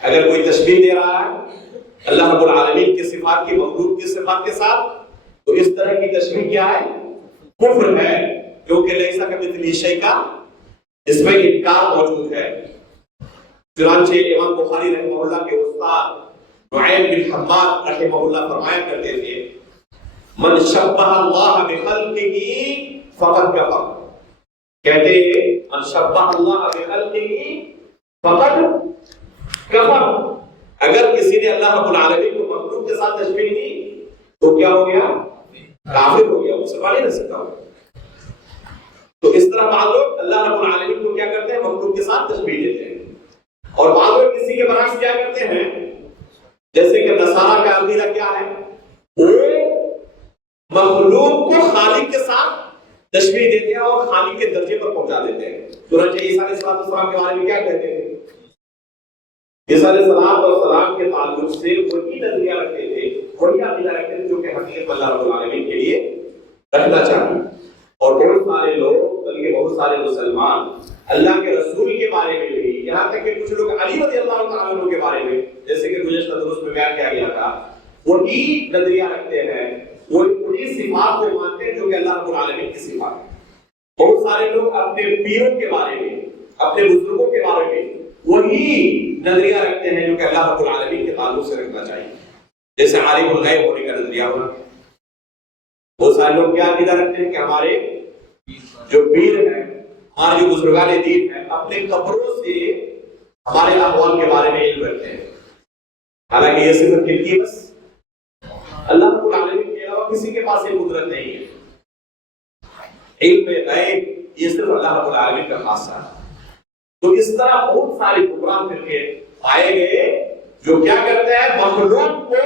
اگر کوئی تشبیہ دے رہا ہے اللہ رب العالمین کی صفات کی مخلوق کی صفات کے ساتھ، تو اس طرح کی تشبیہ کیا ہے؟ کفر ہے، کیونکہ لیس کمثلہ شیء کا اس میں انکار موجود ہے۔ چنانچہ امام بخاری رحمہ اللہ کے استاد نعیم بن حماد رحمہ اللہ فرمایا کرتے تھے، من شبہ اللہ بخلقہ فقد کفر، کہتے ہیں من شبہ اللہ بخلقہ فقد کفر، اگر کسی نے اللہ رب العالمین کو مخلوق کے ساتھ تشبیہ دی تو کیا ہو گیا؟ کافر ہو گیا، مسلمان نہیں رہ سکتا ہو۔ تو اس طرح بعض لوگ اللہ رب العالمین کو کیا کرتے ہیں؟ مخلوق کے ساتھ تشبیہ دیتے ہیں، اور بعض لوگ کسی کے برعکس کیا کرتے ہیں، جیسے کہ نصارہ کا عقیدہ کیا ہے؟ وہ مخلوق کو خالق کے ساتھ تشبیہ دیتے ہیں اور خالق کے درجے پر پہنچا دیتے ہیں۔ چنانچہ عیسیٰ علیہ السلام کے بارے میں کیا کہتے ہیں؟ عیسیٰ علیہ السلام کے تعلق سے وہی نظریہ رکھتے تھے، وہی عقیدہ رکھتے تھے جو کہ حقیقت اللہ رب العالمین کے لیے رکھنا چاہیے۔ اور بہت سارے لوگ، بلکہ بہت سارے مسلمان اللہ کے رسول کے بارے میں بھی، یہاں تک کہ کچھ لوگ علی رضی اللہ تعالیٰ عنہ کے بارے میں، جیسے کہ گزشتہ دروس میں بیان کیا گیا تھا، وہی نظریہ رکھتے ہیں، وہی صفات کو مانتے ہیں جو کہ اللہ رب العالمین کی صفات ہے۔ بہت سارے لوگ اپنے پیروں کے بارے میں، اپنے بزرگوں کے بارے میں وہی نظریہ رکھتے ہیں جو کہ اللہ رب العالمین کے تعلق سے رکھنا چاہیے، جیسے عالم الغیب ہونے کا نظریہ ہونا۔ بہت سارے لوگ کیا عقیدہ رکھتے ہیں کہ ہمارے جو پیر ہیں، ہمارے جو بزرگان دین ہیں، اپنے قبروں سے ہمارے احوال کے بارے میں علم رکھتے ہیں، حالانکہ یہ صرف کن کی؟ بس اللہ رب العالمین کے علاوہ کسی کے پاس یہ قدرت نہیں ہے۔ علم غیب یہ صرف اللہ رب العالمین کا خاصہ ہے۔ تو اس طرح بہت سارے گمراہ فرقے آئے گئے جو کیا کرتے ہیں؟ مخلوق کو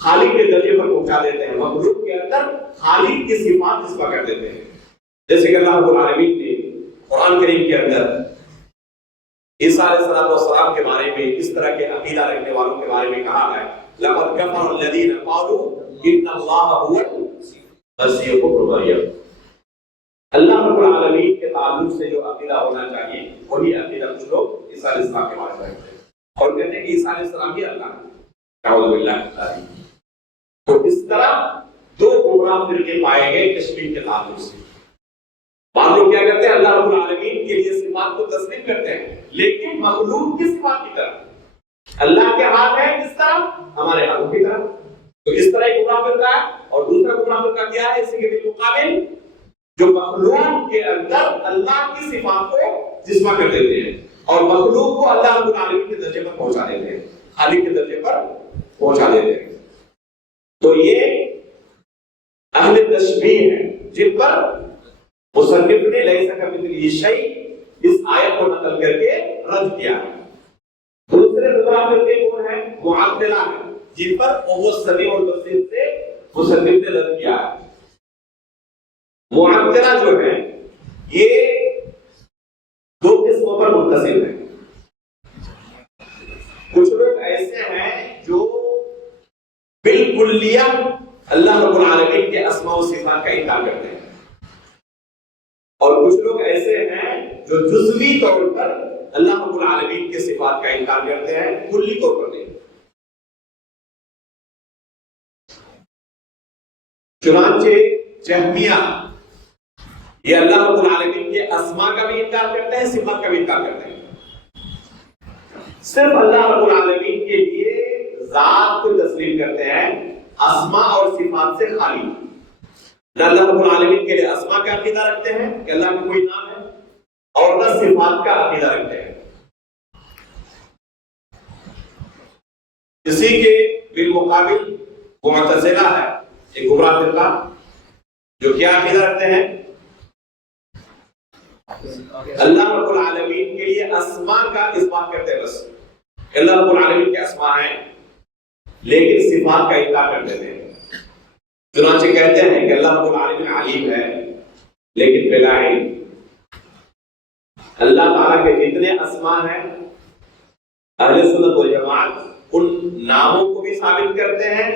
خالق کے درجے پر پہنچا دیتے ہیں، مخلوق کے اندر خالق کی صفات نسبت کر دیتے ہیں، جیسے کہ اللہ رب العالمین نے قرآن کریم کے اندر عیسیٰ علیہ السلام کے بارے میں اس طرح کے عقیدہ رکھنے والوں کے بارے میں کہا ہے، لقد کفر الذین قالوا ان اللہ هو المسیح ابن مریم۔ اللہ رب العالمین کے تعلق سے جو عقیدہ ہونا چاہیے وہی عقیدہ کچھ لوگ عیسیٰ علیہ السلام کے بارے میں رکھتے ہیں اور کہتے ہیں کہ عیسیٰ علیہ السلام ہی اللہ ہے. اعوذ باللہ من ذالک. تو اس طرح دو گمراہ فرقے پائے گئے تشبیہ کے تعلق سے. بعض لوگ کیا کرتے ہیں اللہ رب العالمین کے لیے صفات کو تسلیم کرتے ہیں لیکن مخلوق کی صفات کی طرح اللہ کے ہاتھ ہے کس طرح ہمارے ہاتھوں کی طرح. تو اس طرح ایک گمراہ فرقہ ہے. اور دوسرا گمراہ فرقہ کیا ہے؟ اسی کے بالمقابل جو مخلوق کے اندر اللہ کی صفات کو جسمہ کر دیتے ہیں اور مخلوق کو اللہ رب العالمین کے درجے پر پہنچا دیتے ہیں, خالق کے درجے پر پہنچا دیتے ہیں. تو یہ اہل تشبیہ ہیں جن پر مصنف نے لیس کمثلہ شیء اس آیت کو نقل کر کے رد کیا ہے. دوسرے گمراہ فرقے کون ہیں؟ معطلہ ہیں جن پر وہ سمیع البصیر سے مصنف نے رد کیا ہے. معطلہ جو ہے یہ دو قسموں پر منقسم ہے. کچھ لوگ ایسے ہیں جو بالکلیہ اللہ رب العالمین کے اسماء و صفات کا انکار کرتے ہیں اور کچھ لوگ ایسے ہیں جو جزوی طور پر اللہ رب العالمین کے صفات کا انکار کرتے ہیں, کلی طور پر نہیں. چنانچہ جہمیہ یہ اللہ رب العالمین کے اسماء کا بھی انکار کرتے ہیں, صفات کا بھی انکار کرتے ہیں. صرف اللہ رب العالمین کے لیے ذات کو تسلیم کرتے ہیں, اسماء اور صفات سے خالی. نہ اللہ رب العالمین کے لیے اسماء کا عقیدہ رکھتے ہیں کہ اللہ کا کوئی نام ہے اور نہ صفات کا عقیدہ رکھتے ہیں. اسی کے بالمقابل معتزلہ ہے ایک گمراہ فرقہ جو کیا عقیدہ رکھتے ہیں؟ اللہ رب العالمین کے لیے اسماء کا اثبات کرتے ہیں. بس اللہ رب العالمین کے اسماء ہیں لیکن صفات کا انکار کر دیتے ہیں. چنانچہ کہتے ہیں کہ اللہ رب العالمین علیم ہے لیکن بلا علم. اللہ تعالیٰ کے جتنے اسماء ہیں اہل سنت والجماعت ان ناموں کو بھی ثابت کرتے ہیں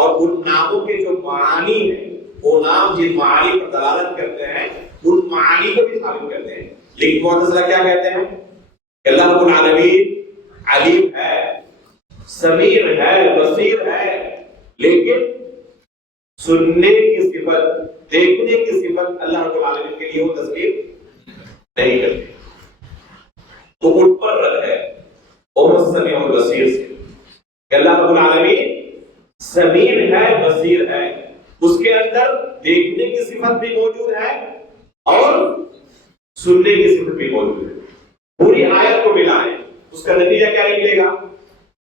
اور ان ناموں کے جو معانی ہیں وہ نام جن معانی پر دلالت کرتے ہیں ان معانی کو بھی ثابت کرتے ہیں. لیکن معتزلہ کیا کہتے ہیں کہ اللہ رب العالمین علیم ہے, سمیع ہے, بصیر ہے, لیکن سننے کی صفت, دیکھنے کی صفت اللہ رب العالمین کے لیے وہ تسلیم نہیں کرتے. تو ان پر رد ہے اور سمیع اور بصیر سے کہ اللہ رب العالمین سمیع ہے, بصیر ہے, اس کے اندر دیکھنے کی صفت بھی موجود ہے اور سننے کی صفت بھی موجود ہے. پوری آیت کو ملائیں اس کا نتیجہ کیا نکلے گا؟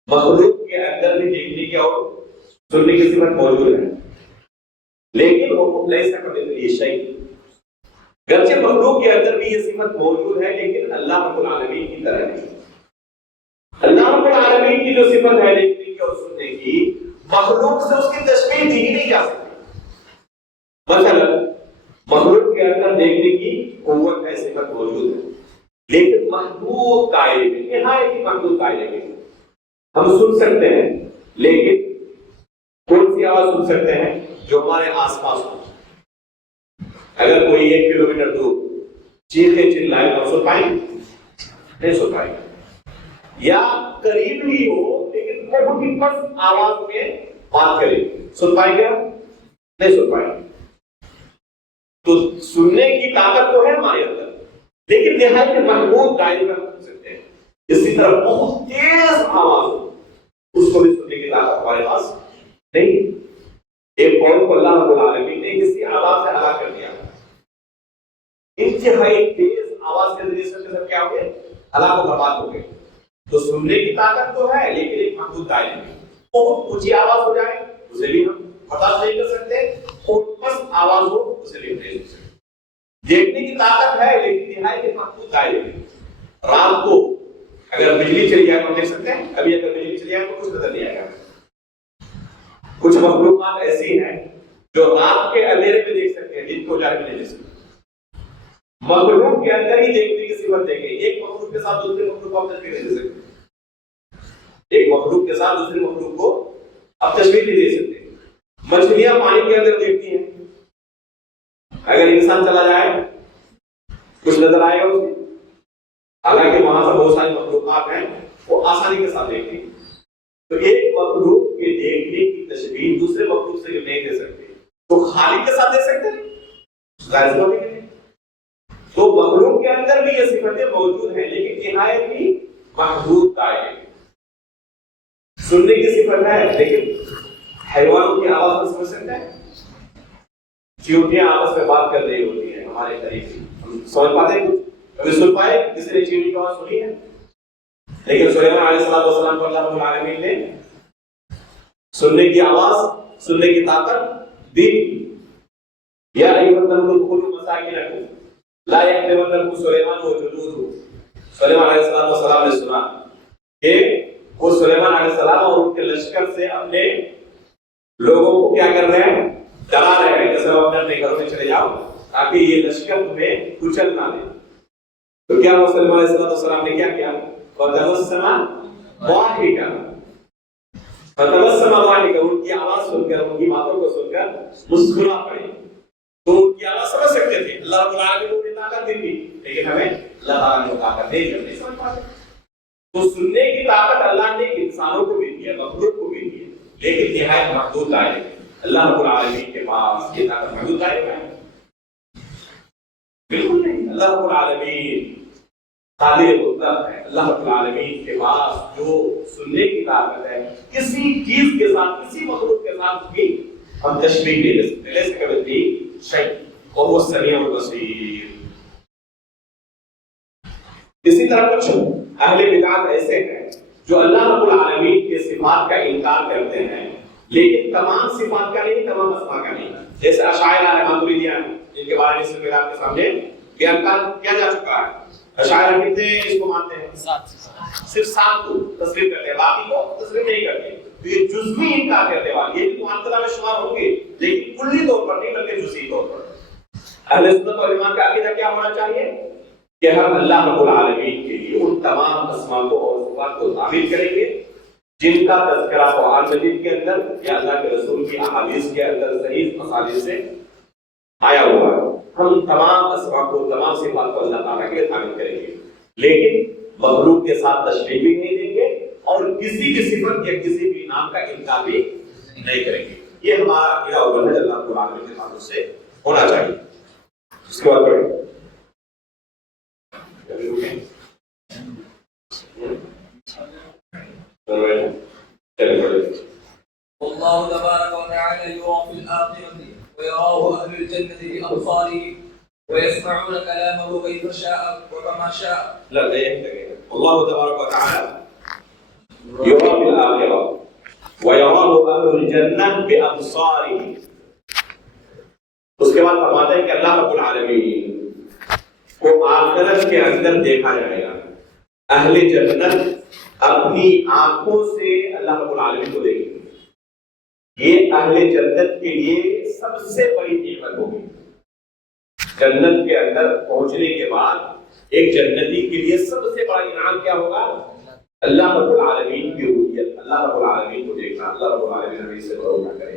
مخلوق کے اندر بھی دیکھنے کی اور سننے کی صفت موجود ہے لیکن وہ لیس کمثلہ شیء. گرچہ مخلوق کے اندر بھی یہ صفت موجود ہے لیکن اللہ رب العالمین کی طرح نہیں. اللہ رب العالمین کی جو صفت ہے دیکھنے کی اور سننے کی, مخلوق سے اس کی تشبیہ دی نہیں جا سکتی. مثلا مخلوق کے اندر دیکھنے کی قوت ہے, صفت موجود ہے لیکن محدود دائرے میں, نہایت ہی محدود دائرے میں ہم سن سکتے ہیں. لیکن کون سی آواز سن سکتے ہیں؟ جو ہمارے آس پاس ہو. اگر کوئی 1 کلومیٹر دور چیخے چلائے تو سن پائیں گے؟ نہیں سن پائیں گے. یا قریب ہی ہو لیکن بہت ہی پست آواز میں بات کرے سن پائیں گے؟ نہیں سن پائیں گے. تو سننے کی طاقت تو ہے ہمارے اندر لیکن نہایت محدود دائرے میں ہم سن سکتے ہیں. اسی طرح بہت تیز آواز اس کو بھی سننے کی طاقت ہمارے پاس نہیں. ایک قوم کو اللہ رب العالمین نے کسی عذاب سے ہلاک کر دیا, انتہائی تیز آواز کے ذریعے سے کیا ہو گئے؟ ہلاک و برباد ہو گئے. تو سننے کی طاقت تو ہے لیکن ایک محدود دائرے میں. بہت اونچی آواز ہو جائے اسے بھی ہم برداشت نہیں کر سکتے, اور پست آواز ہو اسے بھی نہیں سن سکتے. دیکھنے کی طاقت ہے لیکن نہایت محدود دائرے میں. رات کو اگر بجلی چلی جائے تو دیکھ سکتے ہیں, ابھی اگر بجلی چلی جائے تو کچھ نظر نہیں آئے گا. کچھ مخلوقات ایسی ہیں جو رات کے اندھیرے میں دیکھ سکتے ہیں, دن کو اجالے میں نہیں دیکھ سکتے. مخلوق کے اندر ہی دیکھنے کی صفت دیکھیں. ایک مخلوق کے ساتھ دوسرے مخلوق کو آپ تشبیہ نہیں دے سکتے. ایک مخلوق کے ساتھ دوسرے مخلوق کو آپ تشبیہ نہیں دے سکتے. مچھلیاں پانی کے اندر دیکھتی ہیں, اگر انسان چلا جائے کچھ نظر آئے گا اسے؟ حالانکہ وہاں سے بہت ساری مخلوقات ہیں وہ آسانی کے ساتھ دیکھتے ہیں. تو ایک مخلوق کے دیکھنے کی تشبیہ دوسرے مخلوق سے جو نہیں دے سکتے تو خالق کے ساتھ دے سکتے ہیں؟ ظاہر بات ہے. تو مخلوق کے اندر بھی یہ صفتیں موجود ہیں لیکن نہایت ہی محدود دائرے میں. سننے کی صفت ہے لیکن حیوانوں کی آواز کو سمجھ سکتے ہیں؟ چیونٹیاں آپس میں بات کر رہی ہوتی ہیں ہمارے قریب، ہم سمجھ پاتے ہیں؟ کبھی سن پائے کسی نے چیونٹی کی آواز سنی ہے؟ لیکن سلیمان علیہ السلام کو اللہ رب العالمین نے سننے کی آواز، سننے کی طاقت دی. یا ایھا النمل ادخلوا مساکنکم لا یحطمنکم سلیمان وجنودہ. سلیمان علیہ السلام نے سنا کہ وہ سلیمان علیہ السلام اور ان کے لشکر سے اپنے لوگوں کو کیا کر رہے ہیں؟ ڈرا رہے ہیں. جیسے وہ اپنے گھروں میں چلے جاؤ تاکہ یہ لشکر تمہیں کچل نہ دے. تو کیا وہ سلیمان علیہ السلام نے کیا کیا؟ فتبسم ضاحکا، فتبسم ضاحکا، ان کی آواز سن کر، ان کی باتوں کو سن کر مسکرا پڑے. تو ان کی آواز سمجھ سکتے تھے. اللہ رب العالمین کو انہیں طاقت دی تھی لیکن ہمیں اللہ تعالیٰ نے طاقت نہیں دی، ہم نہیں سمجھ پاتے. تو سننے کی طاقت اللہ نے انسانوں کو بھی دی ہے، مخلوق کو بھی دی ہے، لیکن نہایت محدود دائرے میں. اللہ رب العالمین کے پاس یہ طاقت محدود دائرے میں ہے؟ بالکل نہیں. اللہ رب العالمین قادر مطلق ہے. اللہ رب العالمین کے پاس جو سننے کی طاقت ہے کسی چیز کے ساتھ، کسی مخلوق کے ساتھ بھی ہم تشبیہ نہیں دے سکتے. لیس کمثلہ شیء وہو السمیع البصیر. اسی طرح کچھ اہل بدعت ایسے ہیں جو اللہ رب العالمین کے صفات کا انکار کرتے ہیں لیکن تمام صفات کا نہیں، تمام اسماء کا نہیں. جیسے اشاعرہ ہیں، ماتریدیہ ہیں، جن کے بارے میں اس میں آپ کے سامنے بیان کیا جا چکا ہے. اشاعرہ کتنے اس کو مانتے ہیں؟ صرف 7 کو تسلیم کرتے ہیں، باقی کو تسلیم نہیں کرتے. تو یہ جزوی انکار کرنے والے یہ بھی معطلہ میں شمار ہوں گے لیکن کلی طور پر نہیں بلکہ جزئی طور پر. اہل سنت والجماعت کا عقیدہ کیا ہونا چاہیے کہ ہم اللہ رب العالمین کے لیے ان تمام اسماء کو اور صفات کو تعمیل کریں گے جن کا تذکرہ قرآن مجید کے اندر یا اللہ کے رسول کی احادیث کے اندر صحیح مساجد سے آیا ہوا ہے. ہم تمام اسماء کو، تمام صفات کو اللہ تعالیٰ کے لیے تعمیل کریں گے لیکن مخلوق کے ساتھ تشبیہ بھی نہیں دیں گے اور کسی بھی صفت یا کسی بھی نام کا انکار بھی نہیں کریں گے. یہ ہمارا عقیدہ اور منہج اللہ رب العالمین کے تعلق سے ہونا چاہیے. اس کے بعد پڑھیں والله تبارك وتعالى يرى في الآخرة ويراه أهل الجنة بأبصارهم ويسمعون كلامه كيف شاء وكما شاء. لا الله تبارك وتعالى يرى في الآخرة ويراه أهل الجنة بأبصارهم. اس کے بعد فرماتا ہے کہ اللہ رب العالمین کو آخرت کے اندر دیکھا جائے گا. اہل جنت اپنی آنکھوں سے اللہ رب العالمین کو دیکھیں گے. یہ اہل جنت کے لیے سب سے بڑی نعمت ہوگی. جنت کے اندر پہنچنے کے بعد ایک جنتی کے لیے سب سے بڑا انعام کیا ہوگا؟ اللہ رب العالمین کی رؤیت، اللہ رب العالمین کو دیکھنا. اللہ رب العالمین ہمیں اس سے بھروسہ کرے.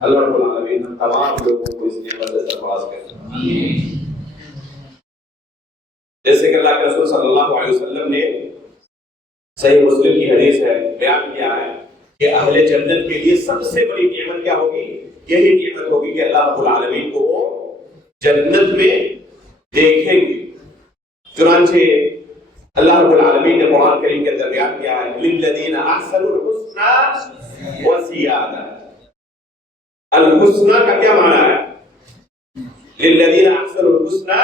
اللہ رب العالمین ہم تمام لوگوں کو اس نعمت سے سرفراز کرے. جیسے کہ اللہ کے رسول صلی اللہ علیہ وسلم نے صحیح مسلم کی حدیث ہے بیان کیا ہے کہ اہل جنت کے لیے سب سے بڑی نعمت کیا ہوگی؟ یہی نعمت ہوگی کہ اللہ رب العالمین کو وہ جنت میں دیکھیں گے. چنانچہ اللہ رب العالمین نے قرآن کریم کے اندر بیان کیا ہے للذین احسنوا الحسنى وزیادہ. الحسنى کا کیا معنی ہے؟ للذین احسنوا الحسنى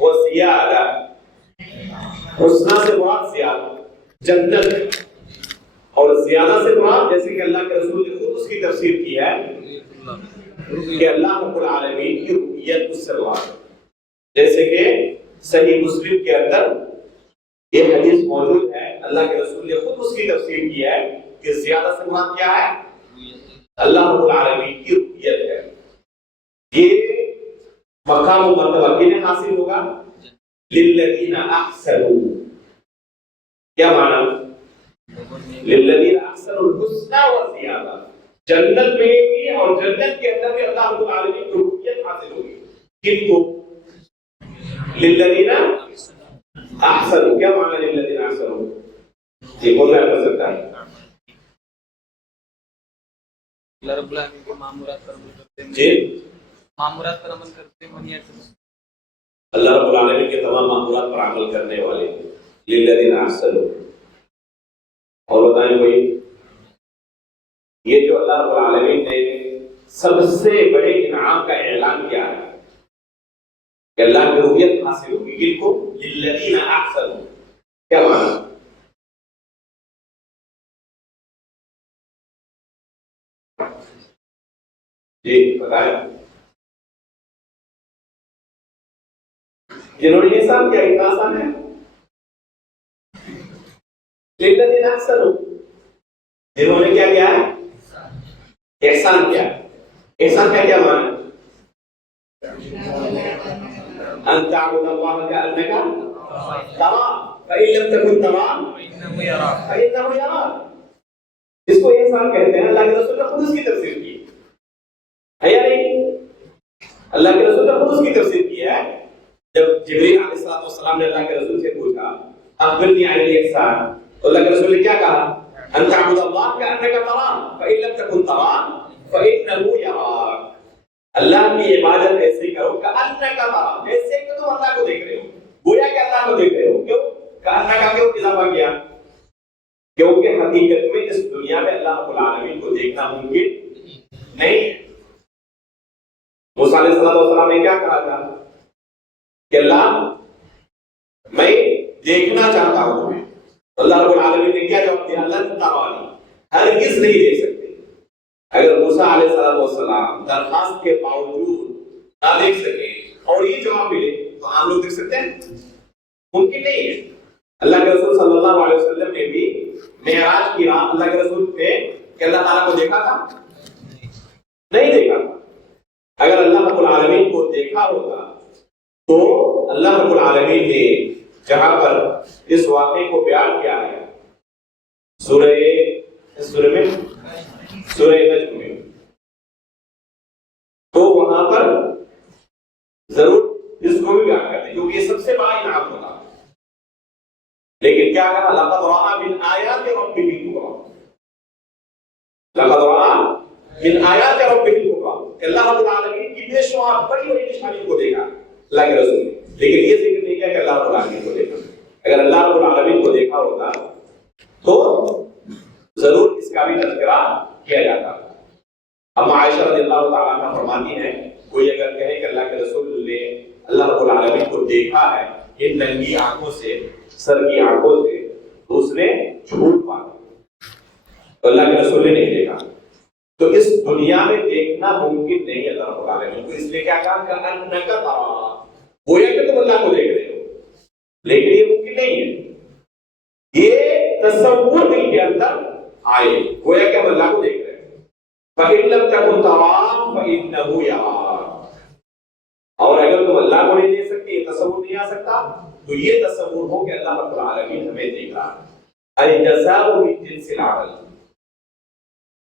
وزیادہ. حسنى سے مراد زیادہ، جنت، اور زیادہ سے مراد جیسے کہ اللہ کے رسول نے خود اس کی تفسیر کی ہے کہ اللہ رب العالمین کی رؤیت اس سے مراد. جیسے کہ صحیح مسلم کے اندر یہ حدیث موجود ہے، اللہ کے رسول نے خود اس کی تفسیر کی ہے کہ زیادہ سے مراد کیا ہے؟ اللہ رب العالمین کی رؤیت ہے. یہ مقام و مرتبہ کنہیں حاصل ہوگا؟ للذین احسنوا. کیا معنی؟ للذین احسنوا الحسنى وزیادہ. جنت ملے گی اور جنت کے اندر بھی اللہ رب العالمین کی رؤیت حاصل ہوگی. کن کو؟ للذین احسنوا. کیا معنی للذین احسنوا؟ یہ کون بیان کر سکتا ہے؟ اللہ رب العالمین کے معمورات پر عمل کرتے ہیں. جی معمورات پر عمل کرتے ہیں منیت. اللہ رب العالمین کے تمام معمورات پر عمل کرنے والے للذین احسنوا. اور بتائیں کوئی یہ جو اللہ رب العالمین نے سب سے بڑے انعام کا اعلان کیا ہے کہ اللہ کی رؤیت حاصل ہوگی کن کو؟ للذین احسنوا. کیا معنی؟ جی بتائیں. جنہوں نے احسان کیا اتنا آسان ہے. للذین احسنوا جنہوں نے کیا کیا ہے؟ احسان کیا. احسان کا کیا معنی؟ ان تعبد اللہ کأنک تراہ فإن لم تکن تراہ فإنہ یراک. اس کو احسان کہتے ہیں. اللہ کے رسول نے خود اس کی تفسیر کی ہے یا نہیں؟ اللہ کے رسول نے خود اس کی تفسیر کی ہے. جب جبریل علیہ السلام نے اللہ کے رسول سے پوچھا اخبرنی عن الاحسان تو اللہ کے رسول نے کیا کہا؟ ان تعبد اللہ کأنک تراہ فإن لم تکن تراہ فإنہ یراک. اللہ کی عبادت ایسے ہی کرو کأنک تراہ جیسے کہ تم اللہ کو دیکھ رہے ہو. گویا کہ اللہ کو دیکھ رہے ہو. کیوں کأنک کا کیوں اضافہ کیا؟ کیونکہ حقیقت میں اس دنیا میں اللہ رب العالمین کو دیکھنا ممکن نہیں ہے. موسیٰ علیہ السلام نے کیا کہا تھا کہ اللہ میں دیکھنا چاہتا ہوں تمہیں. اللہ رب العالمین نے کیا جواب دیا؟ لن ترانی ہرگز نہیں دیکھ سکتے. اگر موسیٰ علیہ السلام درخواست کے باوجود نہ دیکھ سکے اور یہ جواب ملے تو ہم لوگ دیکھ سکتے ہیں؟ ممکن نہیں ہے. اللہ کے رسول صلی اللہ علیہ وسلم نے بھی معراج کی رات اللہ کے رسول نے کہ اللہ تعالیٰ کو دیکھا تھا؟ نہیں دیکھا تھا. اگر اللہ رب العالمین کو دیکھا ہوتا تو اللہ رب العالمین نے جہاں پر اس واقعے کو بیان کیا ہے سورہ نجم میں تو وہاں پر ضرور اس کو بھی بیان کرتے کیونکہ یہ سب سے بڑا انعام ہوتا. لیکن کیا کہا؟ لقد رأى من آیات ربه الکبریٰ. لقد رأى من آیات ربه الکبریٰ کہ اللہ رب العالمین کی بے شمار بڑی بڑی نشانیوں کو دیکھا اللہ کے رسول نے. لیکن یہ ذکر نہیں کیا کہ اللہ رب العالمین کو دیکھا. اگر اللہ رب العالمین کو دیکھا ہوتا تو ضرور اس کا بھی تذکرہ کیا جاتا. اما عائشہ رضی اللہ تعالیٰ عنہ فرماتی ہیں کوئی اگر کہے کہ اللہ کے رسول نے اللہ رب العالمین کو دیکھا ہے ان ننگی آنکھوں سے سر کی آنکھوں سے تو اس نے جھوٹ مارا. تو اللہ کے رسول نے نہیں دیکھا. تو اس دنیا میں دیکھنا ممکن نہیں ہے اللہ رب العالمین کو. اس لیے کیا کہا کہ انک تراہ گویا کہ تم اللہ کو دیکھ رہے ہو. لیکن یہ ممکن نہیں ہے. یہ تصور دل کے اندر آئے گویا کہ ہم اللہ کو دیکھ رہے ہیں. فإن لم تكن تراه فإنه يراك. اور اگر تم اللہ کو نہیں دیکھ سکتے یہ تصور نہیں آ سکتا تو یہ تصور ہو کہ اللہ رب العالمین ہمیں دیکھ رہا ہے. الجزاء من جنس العمل.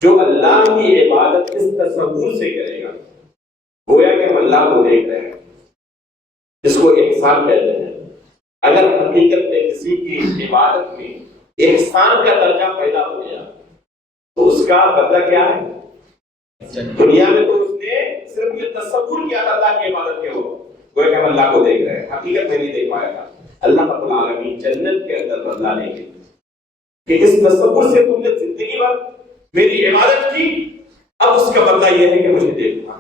جو اللہ کی عبادت اس تصور سے کرے گا گویا کہ ہم اللہ کو دیکھ رہے ہیں اس کو احسان کہتے ہیں. اگر حقیقت میں کسی کی عبادت میں احسان کا درجہ پیدا ہو گیا تو اس کا بدلہ کیا ہے؟ دنیا میں تو اس نے صرف یہ تصور کیا تھا اللہ کی عبادت کے ہو گویا کہ ہم اللہ کو دیکھ رہے ہیں. حقیقت میں نہیں دیکھ پایا تھا. اللہ رب العالمین جنت کے اندر بدلہ لیں گے کہ اس تصور سے تم نے زندگی بھر میری عبادت کی اب اس کا بدلہ یہ ہے کہ مجھے دیکھنا.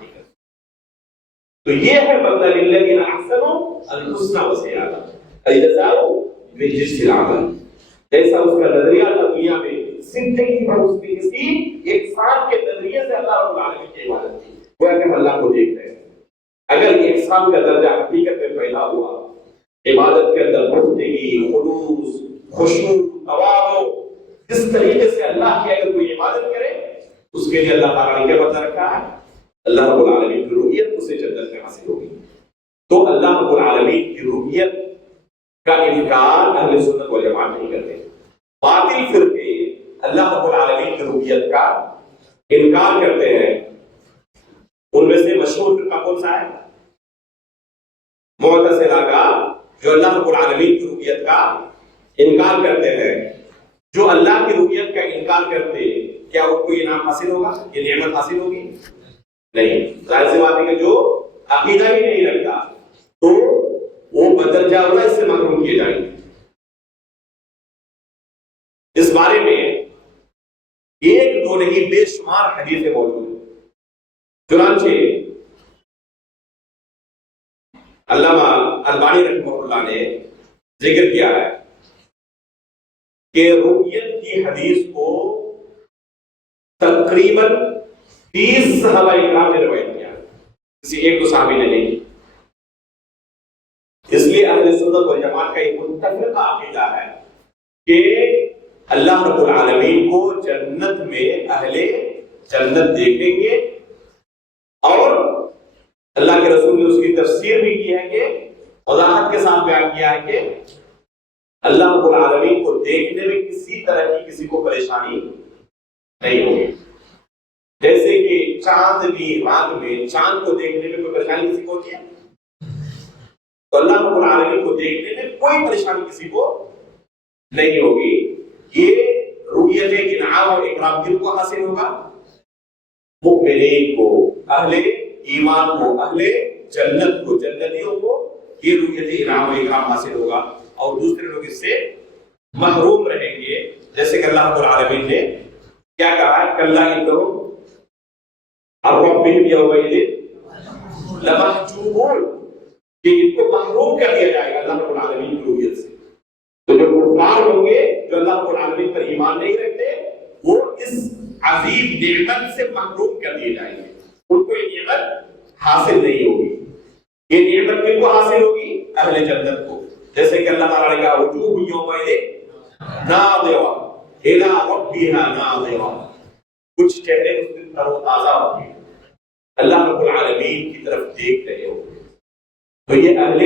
تو یہ ہے بدلہ للذین احسنوا الحسنى وزیادہ. الجزاء من جنس العمل. جیسا اس کا نظریہ تھا دنیا میں زندگی بھر اس نے کسی احسان کے نظریے سے اللہ رب العالمین کی عبادت کی گویا کہ ہم اللہ کو دیکھ رہے ہیں. اگر یہ احسان کا درجہ حقیقت میں پیدا ہوا عبادت کے اندر بندگی خلوص خشوع تواضع جس طریقے سے اللہ کی اگر کوئی عبادت کرے اس کے لیے اللہ تعالیٰ نے کیا بدلہ رکھا ہے؟ اللہ رب العالمین کی رؤیت اسے جنت میں حاصل ہوگی. تو اللہ رب العالمین کی رؤیت کا انکار اہل سنت والجماعت نہیں کرتے. باطل فرقے اللہ رب العالمین کی رؤیت کا انکار کرتے ہیں. ان میں سے مشہور فرقہ کون سا ہے؟ معتزلہ کا جو اللہ رب العالمین کی رؤیت کا انکار کرتے ہیں، جو اللہ کی رؤیت کا انکار کرتے ہیں، کیا ان کو یہ نام حاصل ہوگا، یہ نعمت حاصل ہوگی؟ نہیں۔ ظاہر سی بات ہے کہ جو عقیدہ ہی نہیں رکھتا تو وہ بدرجہ اولا اس سے محروم کیے جائیں گے۔ اس بارے میں ایک دو نہیں بے شمار حدیثیں موجود ہیں۔ چنانچہ علامہ البانی رحمہ اللہ نے ذکر کیا ہے کہ رؤیت کی حدیث کو تقریباً 30 صحابہ اکرام نے روایت کیا، کسی ایک دو صحابی نے نہیں۔ اس لیے اہل سنت والجماعت کا ایک متفقہ عقیدہ ہے کہ اللہ رب العالمین کو جنت میں اہل جنت دیکھیں گے، اور اللہ کے رسول نے اس کی تفسیر بھی کی ہے کہ وضاحت کے ساتھ بیان کیا ہے کہ اللہ رب العالمین کو دیکھنے میں کسی طرح کی کسی کو پریشانی نہیں ہوگی۔ جیسے کہ چاندنی رات میں چاند کو دیکھنے میں کوئی پریشانی کسی کو ہوتی ہے، تو اللہ رب العالمین کو دیکھنے میں کوئی پریشانی کسی کو نہیں ہوگی۔ یہ رؤیت انعام اور اکرام کن کو حاصل ہوگا؟ مؤمنین کو، اہل ایمان کو، اہل جنت کو، جنتیوں کو یہ رؤیت انعام اور اکرام حاصل ہوگا، اور دوسرے لوگ اس سے محروم رہیں گے۔ جیسے کہ اللہ رب العالمین نے کیا کہا ہے، کلا انہم عن ربہم یومئذ لمحجوبون، کہ ان کو محروم کر دیا جائے گا اللہ رب العالمین کی رؤیت سے۔ تو جو کفار ہوں گے، جو اللہ رب العالمین پر ایمان نہیں رکھتے، وہ اس عظیم نعمت سے محروم کر دیے جائیں گے، ان کو یہ نعمت حاصل نہیں ہوگی۔ یہ نعمت کن کو حاصل ہوگی؟ اہل جنت کو۔ جیسے کہ اللہ تعالیٰ نے کہا وجوہ یومئذ ناظرہ الی ربہا ناظرہ، کچھ چہرے اس دن تر و تازہ ہوں گے، اللہ رب العالمین کی طرف دیکھ رہے ہوں گے۔ تو یہ اہل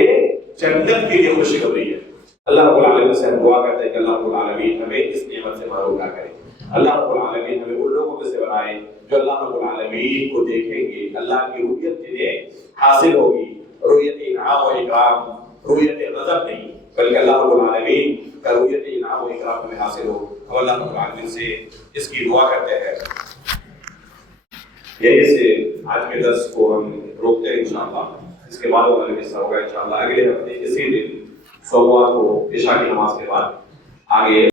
جنت کے لیے خوشخبری ہے۔ اللہ رب العالمین سے ہم دعا کرتے ہیں کہ اللہ رب العالمین ہمیں اس نعمت سے محروم نہ کرے۔ اللہ رب العالمین ہمیں ان لوگوں میں سے بنائے جو اللہ رب العالمین کو دیکھیں گے، اللہ کی رؤیت جنہیں حاصل ہوگی، رؤیت انعام و اکرام، رؤیت غضب نہیں، بلکہ اللہ رب العالمین کا رؤیت انعام و اکرام ہمیں حاصل ہو۔ ہم اللہ رب العالمین سے اس کی دعا کرتے ہیں۔ یہی سے آج کے درس کو ہم روکتے ہیں انشاءاللہ۔ اس کے بعد ہمارا حصہ ہوگا انشاءاللہ اگلے ہفتے اسی دن سوموار کو عشاء کی نماز کے بعد آگے